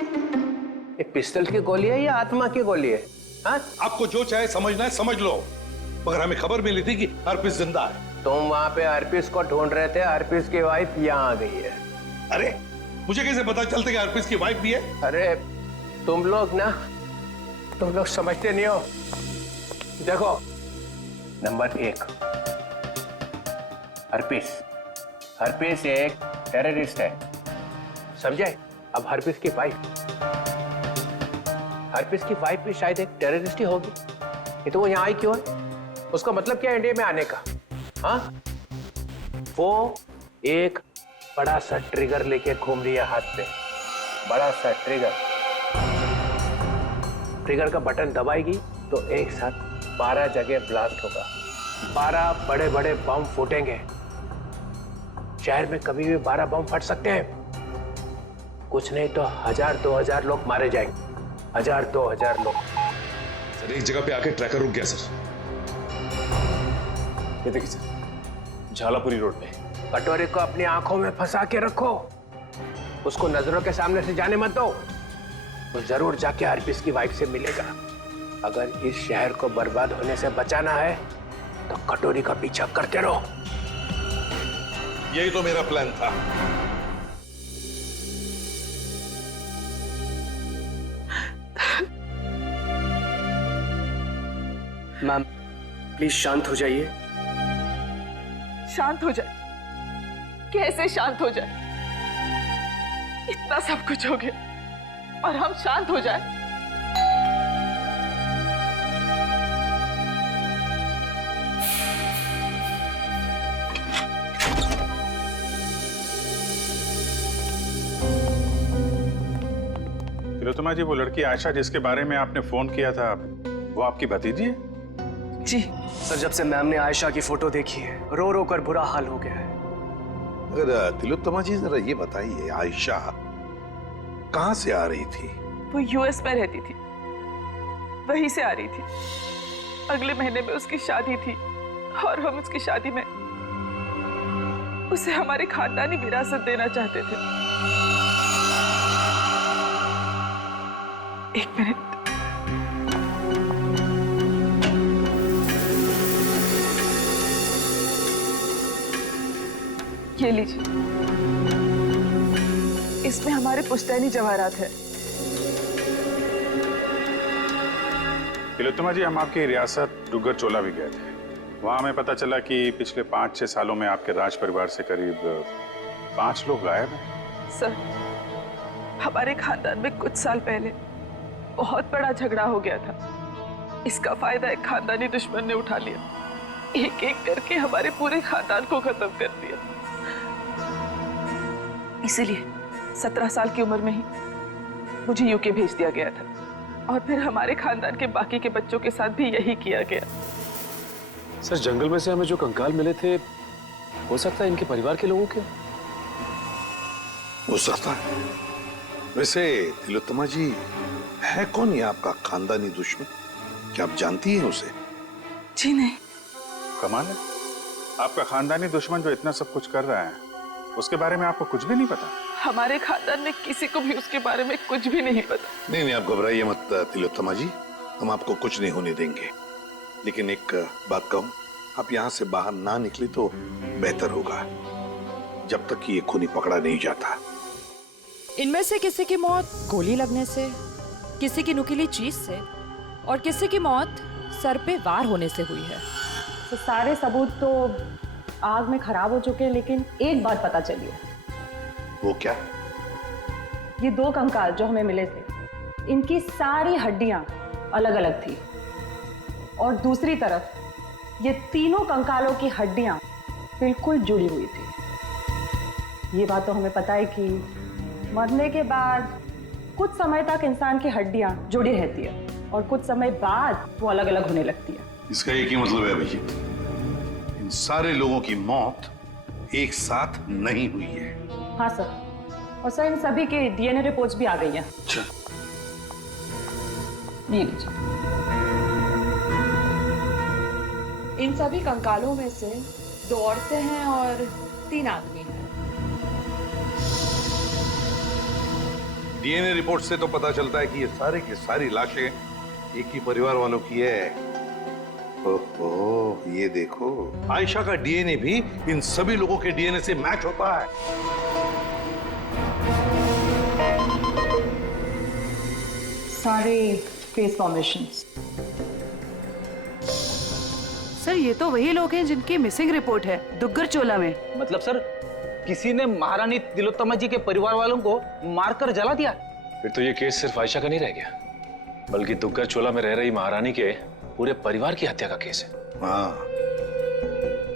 ये पिस्टल की गोली है या आत्मा की गोली है? हाँ? आपको जो चाहे समझना है समझ लो, मगर हमें खबर मिली थी कि हर्पिस जिंदा है। तुम वहां पे हर्पिस को ढूंढ रहे थे, हर्पिस की वाइफ यहाँ आ गई है। अरे मुझे कैसे पता चलता कि हर्पिस की वाइफ भी है? अरे तुम लोग समझते नहीं हो। देखो, नंबर 1, हर्पिस एक टेररिस्ट है, समझे? अब हर्पिस की वाइफ भी शायद एक टेररिस्ट ही होगी। ये तो वो यहाँ आई क्यों है? उसका मतलब क्या है इंडिया में आने का? हाँ, वो एक बड़ा सा ट्रिगर लेके घूम रही है हाथ पे। बड़ा सा ट्रिगर का बटन दबाएगी तो एक साथ 12 जगह ब्लास्ट होगा। 12 बड़े बड़े बम फूटेंगे। शहर में कभी भी 12 बम फट सकते हैं। कुछ नहीं तो 1000-2000 लोग मारे जाएंगे। 1000-2000 लोग। सर एक जगह पे आके ट्रैकर रुक गया सर। ये देखिए सर, झालापुरी रोड पे। कटोरी को अपनी आंखों में फंसा के रखो, उसको नजरों के सामने से जाने मत दो। वो जरूर जाके अर्पिस की वाइफ से मिलेगा। अगर इस शहर को बर्बाद होने से बचाना है तो कटोरी का पीछा करते रहो। यही तो मेरा प्लान था। मैम प्लीज शांत हो जाइए। शांत हो जाए? कैसे शांत हो जाए? इतना सब कुछ हो गया और हम शांत हो जाए? तिलोत्तमा जी, वो लड़की आयशा जिसके बारे में आपने फोन किया था, वो आपकी भतीजी है? जी सर, जब से मैम ने आयशा की फोटो देखी है रो रो कर बुरा हाल हो गया है। अगर तिलोत्तमा जी जरा ये बताइए, आयशा कहाँ से आ रही थी? वो यूएस में रहती थी, वहीं से आ रही थी। अगले महीने में उसकी शादी थी और हम उसकी शादी में उसे हमारी खानदानी विरासत देना चाहते थे। एक मिनट। ये लीजिए, इसमें हमारे पुश्तैनी जवाहरात है। तिलोत्तमा जी, हम आपकी रियासत डुग्गर चोला भी गए थे। वहां हमें पता चला कि पिछले 5-6 सालों में आपके राज परिवार से करीब 5 लोग गायब हैं। सर, हमारे खानदान में कुछ साल पहले बहुत बड़ा झगड़ा हो गया था। इसका फायदा एक खानदानी दुश्मन ने उठा लिया। एक एक करके हमारे पूरे खानदान को खत्म कर दिया। इसीलिए 17 साल की उम्र में ही मुझे यूके भेज दिया गया था और फिर हमारे खानदान के बाकी के बच्चों के साथ भी यही किया गया। सर, जंगल में से हमें जो कंकाल मिले थे, हो सकता है इनके परिवार के लोगों के? हो सकता है। वैसे तिलोत्तमा जी, है कौन ये आपका खानदानी दुश्मन? क्या आप जानती हैं उसे? जी नहीं। कमाल है, आपका खानदानी दुश्मन जो इतना सब कुछ कर रहा है, उसके बारे में आपको कुछ भी नहीं पता? हमारे खानदान में किसी को भी उसके बारे में कुछ भी नहीं पता। नहीं, आप घबराइए मत तिलोत्तमा जी, हम आपको कुछ नहीं होने देंगे। लेकिन एक बात कहूं, आप यहाँ से बाहर ना निकले तो बेहतर होगा, जब तक कि ये खूनी पकड़ा नहीं जाता। इनमें से किसी की मौत गोली लगने से, किसी की नुकीली चीज से और किसी की मौत सर पे वार होने से हुई है। तो सारे सबूत तो आग में खराब हो चुके हैं, लेकिन एक बात पता चली है। वो क्या? ये 2 कंकाल जो हमें मिले थे, इनकी सारी हड्डियां अलग अलग थी और दूसरी तरफ ये तीनों कंकालों की हड्डियां बिल्कुल जुड़ी हुई थी। ये बात तो हमें पता है कि मरने के बाद कुछ समय तक इंसान की हड्डियां जुड़ी रहती है और कुछ समय बाद वो अलग अलग होने लगती है। इसका एक ही मतलब है अभिजीत, इन सारे लोगों की मौत एक साथ नहीं हुई है। हाँ सर, और सर इन सभी के डीएनए रिपोर्ट्स भी आ गई हैं। अच्छा, ये लीजिए। इन सभी कंकालों में से 2 औरतें हैं और 3 आदमी हैं। डीएनए रिपोर्ट से तो पता चलता है कि ये सारे की सारी लाशें एक ही परिवार वालों की है। ओहो, ये देखो, आयशा का डीएनए भी इन सभी लोगों के डीएनए से मैच होता है। सारे फेस फॉर्मेशंस। सर, ये तो वही लोग हैं जिनकी मिसिंग रिपोर्ट है दुग्गर चोला में। मतलब सर, किसी ने महारानी तिलोत्तमा जी के परिवार वालों को मारकर जला दिया? फिर तो ये केस सिर्फ आयशा का नहीं रह गया, बल्कि दुग्गर चोला में रह रही महारानी के पूरे परिवार की हत्या का केस है। हाँ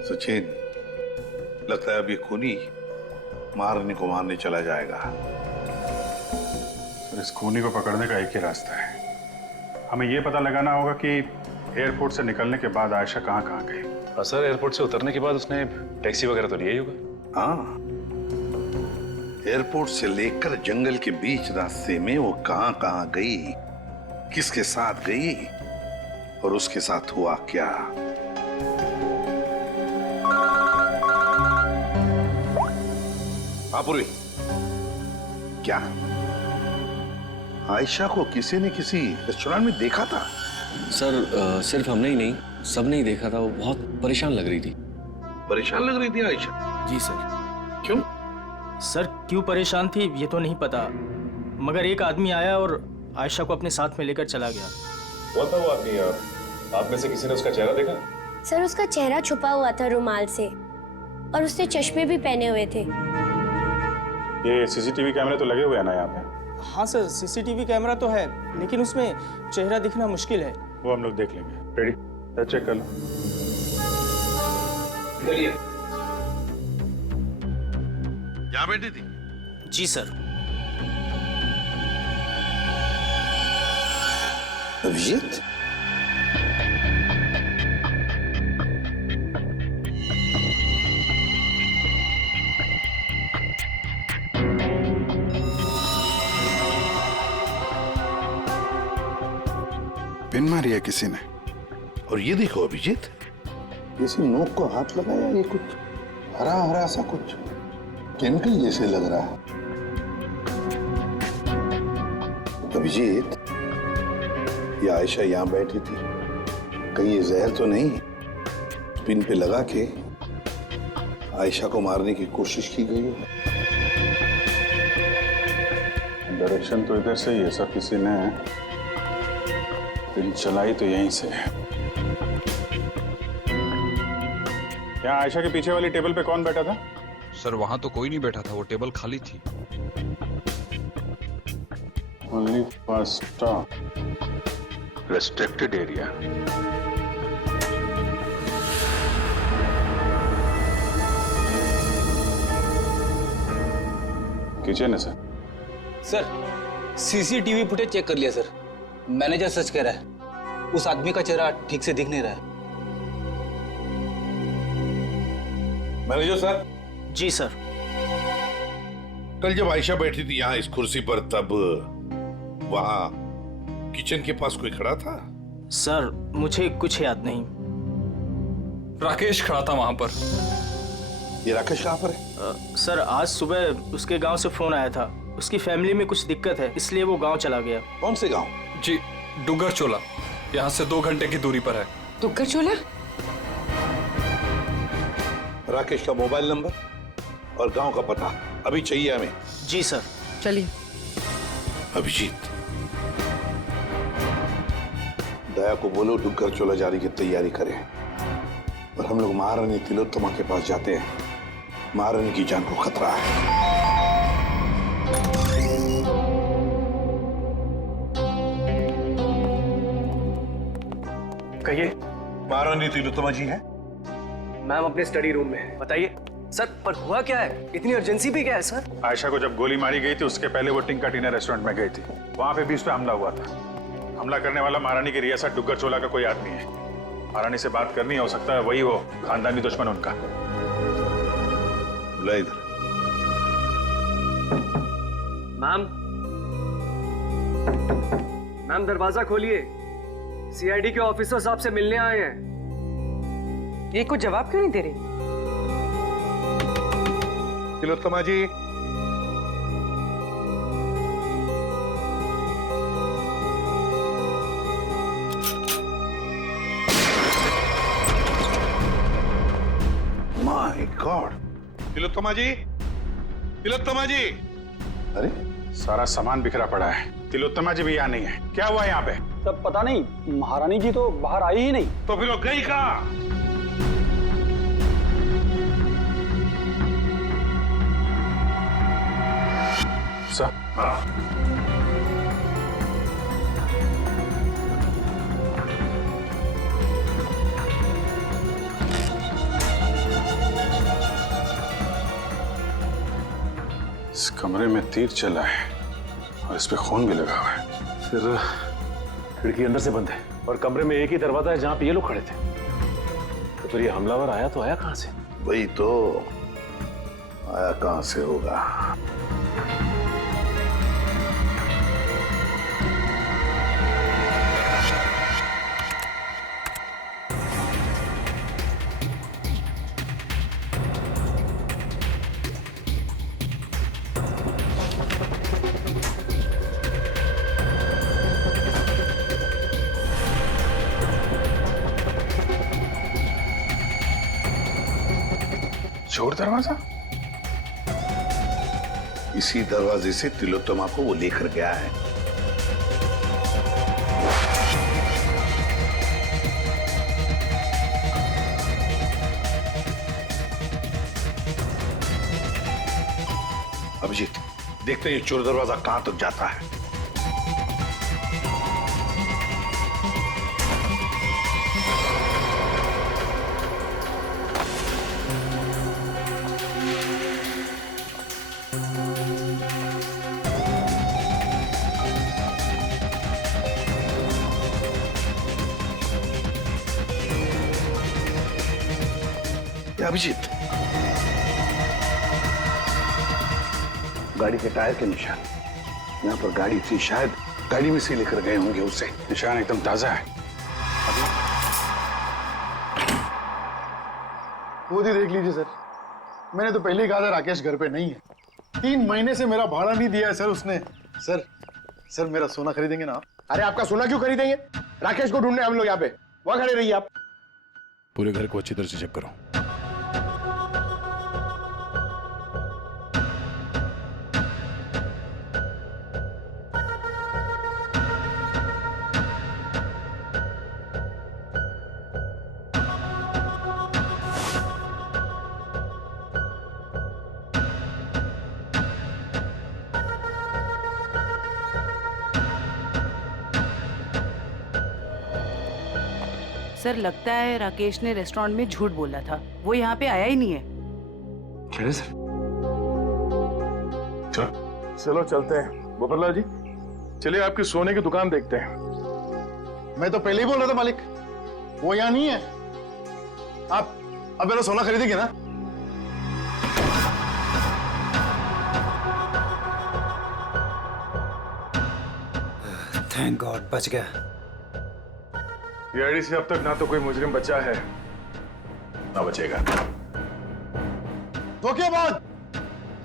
सचिन, लगता है अब ये खूनी महारानी को मारने चला जाएगा। तो इस खूनी को पकड़ने का एक ही रास्ता है, हमें ये पता लगाना होगा कि एयरपोर्ट से निकलने के बाद आयशा कहाँ कहाँ गई। हाँ सर, एयरपोर्ट से उतरने के बाद उसने टैक्सी वगैरह तो लिया ही होगा। हाँ, एयरपोर्ट से लेकर जंगल के बीच रास्ते में वो कहाँ कहाँ गई, किसके साथ गई, और उसके साथ हुआ क्या। पूर्वी, क्या आयशा को किसी ने किसी रेस्टोरेंट में देखा था? सर सिर्फ हमने ही नहीं, सबने ही देखा था। वो बहुत परेशान लग रही थी। परेशान लग रही थी आयशा? जी सर। क्यों? सर क्यों परेशान थी ये तो नहीं पता, मगर एक आदमी आया और आयशा को अपने साथ में लेकर चला गया। कौन था वो आदमी? आप में से किसी ने उसका चेहरा देखा? सर उसका चेहरा छुपा हुआ था रुमाल से और उसने चश्मे भी पहने हुए थे। ये सीसीटीवी कैमरे तो लगे हुए हैं ना यहाँ पे? हाँ सर, सीसीटीवी कैमरा तो है, लेकिन उसमें चेहरा दिखना मुश्किल है। वो हम लोग देख लेंगे। रेडी? चेक कर लो। चलिए। यहाँ बैठी थी? जी सर। अभिजीत? पिन मारी है किसी ने। और ये देखो अभिजीत, किसी नोक को हाथ लगाया, ये कुछ हरा हरा सा कुछ केमिकल जैसे लग रहा है। अभिजीत, ये आयशा यहाँ बैठी थी, कहीं ये जहर तो नहीं पिन पे लगा के आयशा को मारने की कोशिश की गई है? डायरेक्शन तो इधर से ही है सर, किसी ने पिन चलाई तो यहीं से। यहाँ आयशा के पीछे वाली टेबल पे कौन बैठा था? सर वहां तो कोई नहीं बैठा था, वो टेबल खाली थी। Only first stop restricted area. Kitchen है sir. Sir CCTV footage check कर लिया सर। मैनेजर सच कह रहा है, उस आदमी का चेहरा ठीक से दिख नहीं रहा है। Manager sir. जी सर। कल जब आयशा बैठी थी यहाँ इस कुर्सी पर, तब वहां किचन के पास कोई खड़ा था? सर मुझे कुछ याद नहीं। राकेश खड़ा था वहां पर। ये राकेश कहाँ पर है? सर आज सुबह उसके गांव से फोन आया था, उसकी फैमिली में कुछ दिक्कत है, इसलिए वो गांव चला गया। कौन से गांव? जी डुग्गर चोला, यहाँ से 2 घंटे की दूरी पर है। डुग्गर चोला? राकेश का मोबाइल नंबर और गांव का पता अभी चाहिए हमें। जी सर। चलिए। अभिजीत, दया को बोलो डुग्गर चोला जाने की तैयारी करें और हम लोग महारानी तिलोत्तमा के पास जाते हैं। महारानी की जान को खतरा है। कहिए। महारानी तिलोत्तमा जी हैं? मैम अपने स्टडी रूम में है। बताइए सर, पर हुआ क्या है? इतनी अर्जेंसी भी क्या है सर? आयशा को जब गोली मारी गई थी उसके पहले वो टिंका टीना रेस्टोरेंट में गई थी, वहां पे भी उस पर हमला हुआ था। हमला करने वाला महारानी की रियासत डुग्गर चोला का कोई आदमी है। महारानी से बात करनी है, हो सकता है वही हो खानदानी दुश्मन उनका। बुला इधर। मैम दरवाजा खोलिए, सीआईडी के ऑफिसर साहब से मिलने आए हैं। ये कुछ जवाब क्यों नहीं दे रही? तिलोत्तमा जी। My God. तिलोत्तमा जी, तिलोत्तमा जी। अरे सारा सामान बिखरा पड़ा है, तिलोत्तमा जी भी यहाँ नहीं है। क्या हुआ यहाँ पे? तब पता नहीं, महारानी जी तो बाहर आई ही नहीं। तो फिर वो गई कहाँ? इस कमरे में तीर चला है और इस पे खून भी लगा हुआ है। फिर खिड़की अंदर से बंद है और कमरे में एक ही दरवाजा है जहां पे ये लोग खड़े थे। तो फिर ये हमलावर आया तो आया कहां से? वही तो, आया कहां से होगा? चोर दरवाजा? इसी दरवाजे से तिलोत्तमा को वो लेकर गया है। अभिजीत, देखते हैं ये चोर दरवाजा कहां तक जाता है। अभिजीत, गाड़ी के टायर के निशान यहाँ पर गाड़ी थी, शायद गाड़ी में से लेकर गए होंगे उसे। निशान एकदम ताजा है। खुद ही देख लीजिए सर, मैंने तो पहले ही कहा था राकेश घर पे नहीं है। 3 महीने से मेरा भाड़ा नहीं दिया है सर उसने। सर मेरा सोना खरीदेंगे ना आप? अरे आपका सोना क्यों खरीदेंगे? राकेश को ढूंढने हम लोग यहाँ पे, वहां खड़े रहिए आप। पूरे घर को अच्छी तरह से चेक करो। सर लगता है राकेश ने रेस्टोरेंट में झूठ बोला था, वो यहाँ पे आया ही नहीं है। चले सर। चलो चलते हैं। गोपाललाल जी, चलिए आपकी सोने की दुकान देखते हैं। मैं तो पहले ही बोल रहा था मालिक, वो यहाँ नहीं है। आप अब मेरा सोना खरीदेंगे ना? थैंक गॉड, बच गया। ईआईडी से अब तक ना तो कोई मुजरिम बचा है ना बचेगा। धोखेबाज!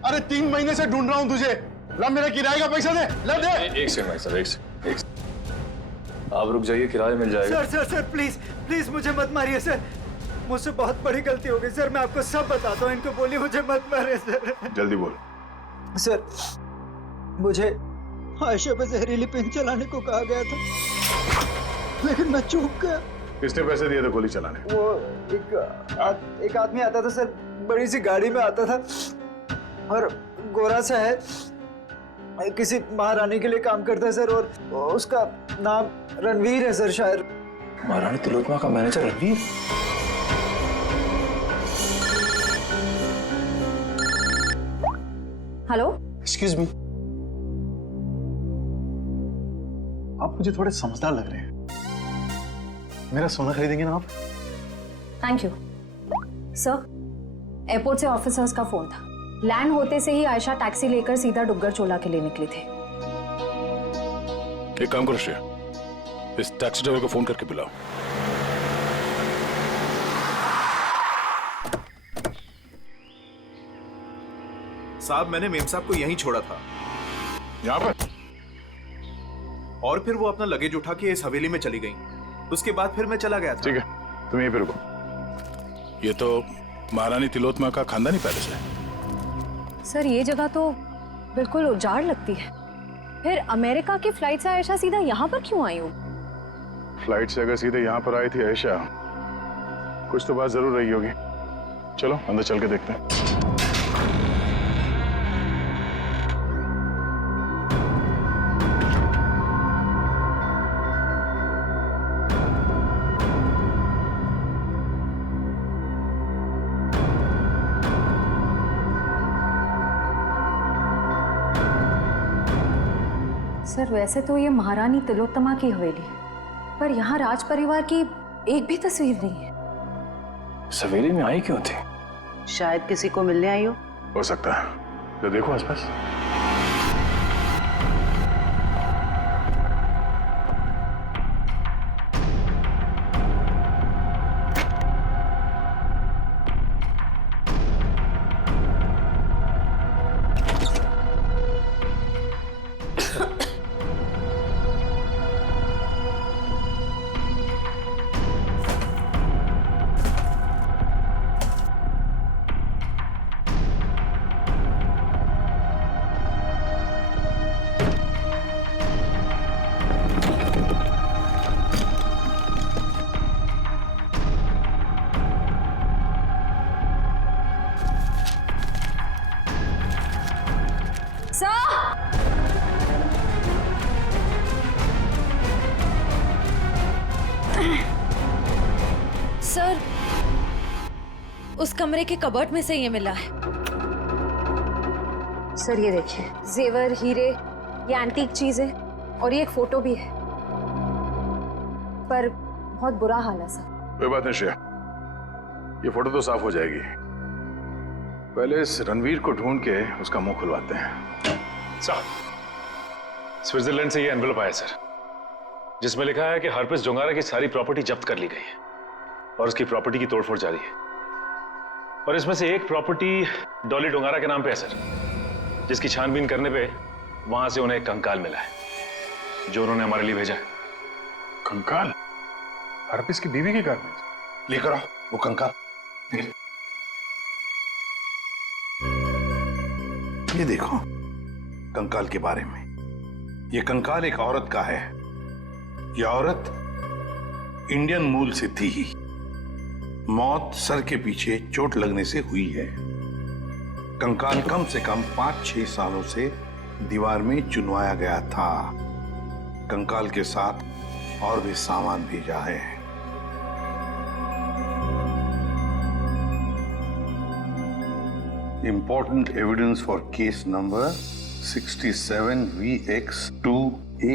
अरे 3 महीने से ढूंढ रहा हूं तुझे। ला मेरा किराए का पैसा दे, ला दे। एक सेकंड भाई साहब, एक सेकंड। आप रुक जाइए, किराया मिल जाएगा। सर प्लीज मुझे मत मारिए सर, मुझसे बहुत बड़ी गलती हो गई सर, मैं आपको सब बताता हूँ। इनको बोलिए मुझे मत मारिए सर। जल्दी बोल। सर मुझे आयशा पे जहरीली पेन चलाने को कहा गया था, लेकिन मैं चूक गया। किसने पैसे दिए थे गोली चलाने? वो एक आदमी आता था सर, बड़ी सी गाड़ी में आता था और गोरा सा है, किसी महारानी के लिए काम करता है सर, और उसका नाम रणवीर है सर। शायद महारानी तिलोत्तमा का manager Ranveer? Hello, excuse me, आप मुझे थोड़े समझदार लग रहे हैं। मेरा सोना खरीदेंगे ना आप? Thank you sir. एयरपोर्ट से ऑफिसर्स का फोन था, लैंड होते से ही आयशा टैक्सी लेकर सीधा डुग्गर चोला के लिए निकली थी। एक काम करो श्रेया, इस टैक्सी ड्राइवर को फोन करके बुलाओ। साहब, मैंने मेम साहब को यहीं छोड़ा था। यहाँ पर? और फिर वो अपना लगेज उठा के इस हवेली में चली गई। उसके बाद फिर मैं चला गया था। ठीक है, तुम यहीं पे रुको। ये तो महारानी तिलोत्तमा का खानदानी पैलेस है। सर ये जगह तो बिल्कुल उजाड़ लगती है। फिर अमेरिका की फ्लाइट से आयशा सीधा यहाँ पर क्यों आई हो? फ्लाइट से अगर सीधे यहाँ पर आई थी आयशा, कुछ तो बात जरूर रही होगी। चलो अंदर चल के देखते हैं। सर वैसे तो ये महारानी तिलोत्तमा की हवेली है, पर यहाँ राज परिवार की एक भी तस्वीर नहीं है। इस हवेली में आई क्यों थी? शायद किसी को मिलने आई हो सकता है, तो देखो आसपास। सर, उस कमरे के कबर्ड में से ये मिला है। सर ये देखिए, जेवर, हीरे, ये एंटीक चीजें और ये एक फोटो भी है, पर बहुत बुरा हाल है सर। कोई बात नहीं श्रेया, ये फोटो तो साफ हो जाएगी। पहले इस रणवीर को ढूंढ के उसका मुंह खुलवाते हैं। सर, स्विट्जरलैंड से ये एनवेलप आया सर, जिसमें लिखा है कि हरप्रीत डोंगारा की सारी प्रॉपर्टी जब्त कर ली गई है और उसकी प्रॉपर्टी की तोड़फोड़ जारी है। और इसमें से एक प्रॉपर्टी डॉली डोंगारा के नाम पे है सर, जिसकी छानबीन करने पे वहां से उन्हें एक कंकाल मिला है जो उन्होंने हमारे लिए भेजा है। कंकाल? हरप्रीत की बीवी के घर में? लेकर आओ वो कंकाल। ये देखो कंकाल के बारे में। ये कंकाल एक औरत का है। ये औरत इंडियन मूल से थी। मौत सर के पीछे चोट लगने से हुई है। कंकाल कम से कम 5-6 सालों से दीवार में चुनवाया गया था। कंकाल के साथ और भी सामान भेजा है। Important evidence for case number 67VX2A.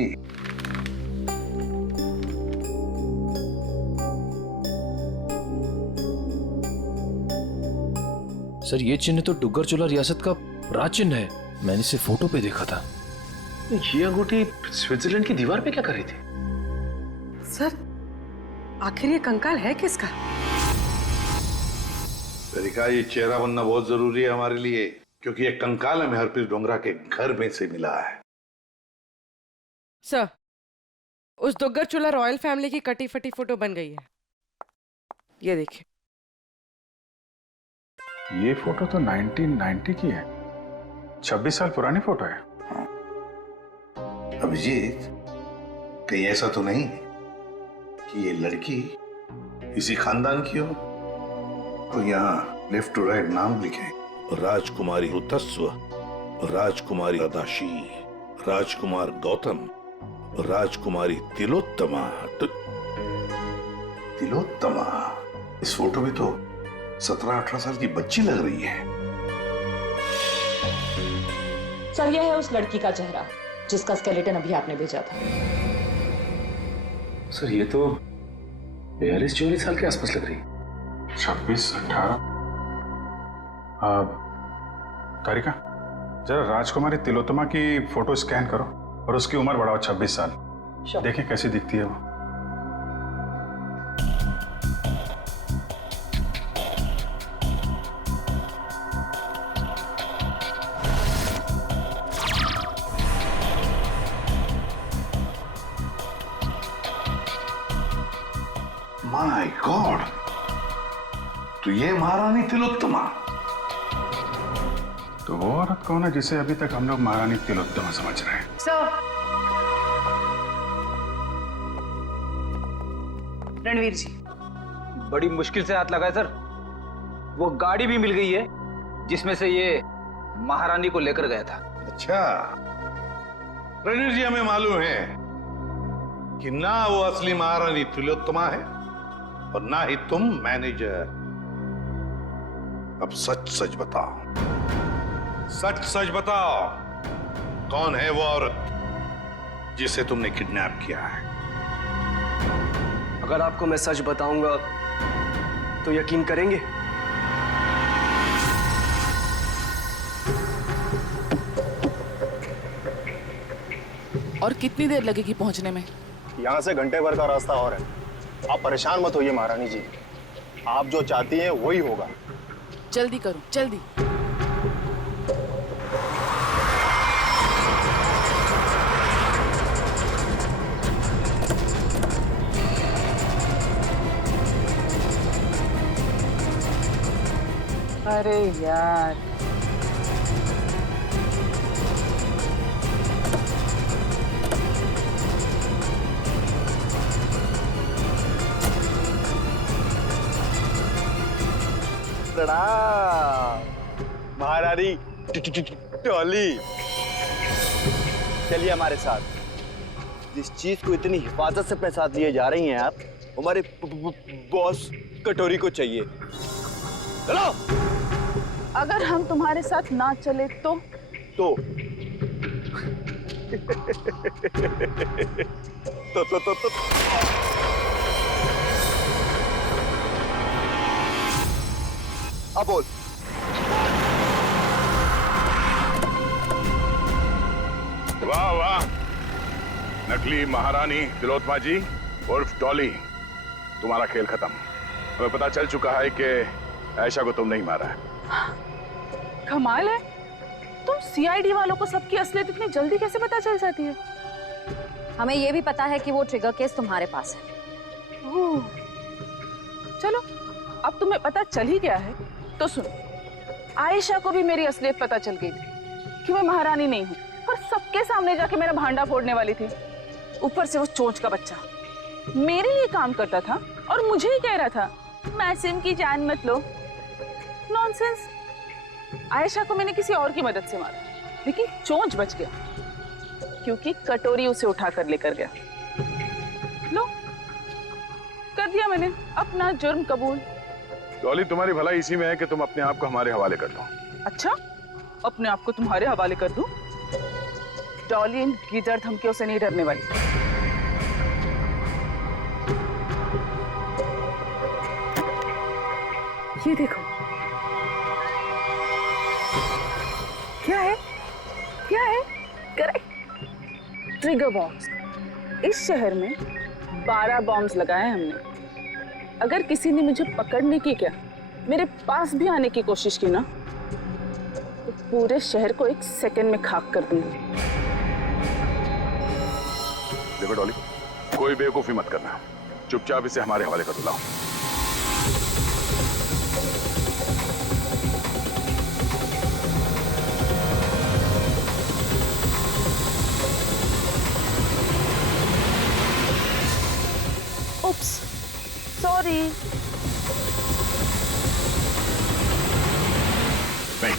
Sir, ये चिन्ह तो डुग्गर चोला रियासत का राज चिन्ह है। मैंने इसे फोटो पे देखा था। ये अंगूठी स्विट्जरलैंड की दीवार पे क्या कर रही थी? सर, आखिर ये कंकाल है किसका? तरीका, ये चेहरा बनना बहुत जरूरी है हमारे लिए, क्योंकि ये कंकाल हमें हरप्रीत डोंगरा के घर में से मिला है। सर, उस डुग्गर चोला रॉयल फैमिली की कटी फटी फोटो बन गई है। ये देखिए। ये फोटो तो 1990 की है। 26 साल पुरानी फोटो है। अभिजीत, कहीं ऐसा तो नहीं कि ये लड़की इसी खानदान की हो? तो यहाँ लेफ्ट टू राइट नाम लिखे, राजकुमारी ऋतस्व, राजकुमारी अदाशी, राजकुमार गौतम, राजकुमारी तिलोत्तमा। तिलोत्तमा? इस फोटो में तो 17-18 साल की बच्ची लग रही है। सर, यह है उस लड़की का चेहरा जिसका स्केलेटन अभी आपने भेजा था। सर, ये तो 42-44 साल के आसपास लग रही है। 26-18। तारिका, जरा राजकुमारी तिलोत्तमा की फोटो स्कैन करो और उसकी उम्र बढ़ाओ 26 साल। देखें कैसी दिखती है वो। माय गॉड, तो ये महारानी तिलोत्तमा। तो वो औरत कौन है जिसे अभी तक हम लोग महारानी तिलोत्तमा समझ रहे हैं? रणवीर जी, बड़ी मुश्किल से हाथ लगाए सर। वो गाड़ी भी मिल गई है जिसमें से ये महारानी को लेकर गया था। अच्छा, रणवीर जी, हमें मालूम है कि ना वो असली महारानी तिलोत्तमा है और ना ही तुम मैनेजर। अब सच सच बताओ, सच सच बताओ, कौन है वो औरत जिसे तुमने किडनैप किया है? अगर आपको मैं सच बताऊंगा तो यकीन करेंगे? और कितनी देर लगेगी पहुंचने में? यहाँ से घंटे भर का रास्ता और है। आप परेशान मत होइए महारानी जी, आप जो चाहती हैं वही होगा। जल्दी करो, जल्दी। अरे यार, प्रणाम महारानी टॉली। चलिए हमारे साथ। जिस चीज को इतनी हिफाजत से अपने साथ लिए जा रही हैं आप, हमारे बॉस कटोरी को चाहिए। चलो। अगर हम तुम्हारे साथ ना चले तो अब बोल। वाह वाह, नकली महारानी तिलोत्तमा जी उर्फ डॉली, तुम्हारा खेल खत्म। हमें पता चल चुका है कि आयशा को तुम नहीं मारा है। कमाल है, तुम सीआईडी वालों को सबकी असलियत इतनी जल्दी कैसे पता चल जाती है? हमें ये भी पता है कि वो ट्रिगर केस तुम्हारे पास है। ओह, चलो अब तुम्हें पता चल ही गया है तो सुनो, आयशा को भी मेरी असलियत पता चल गई थी कि मैं महारानी नहीं हूँ, पर सबके सामने जाके मेरा भांडा फोड़ने वाली थी। ऊपर से वो चोंच का बच्चा मेरे लिए काम करता था और मुझे ही कह रहा था मासूम की जान मत लो। नॉनसेंस। आयशा को मैंने किसी और की मदद से मारा, लेकिन चोंच बच गया क्योंकि कटोरी उसे उठा कर लेकर गया। लो, कर दिया मैंने अपना जुर्म कबूल। डॉली, तुम्हारी भलाई इसी में है कि तुम अपने आप को हमारे हवाले कर दो। अच्छा, अपने आप को तुम्हारे हवाले कर दूं? डॉली इन गीदड़ धमकियों से नहीं डरने वाली। ये देखो, क्या है? क्या है? Correct, trigger bombs. इस शहर में 12 बॉम्ब्स लगाए हैं हमने। अगर किसी ने मुझे पकड़ने की, क्या मेरे पास भी आने की कोशिश की ना, तो पूरे शहर को 1 सेकंड में खाक कर दूंगी। देखो डॉली, कोई बेवकूफी मत करना, चुपचाप इसे हमारे हवाले कर दो। लाओ। Oops, sorry. नहीं,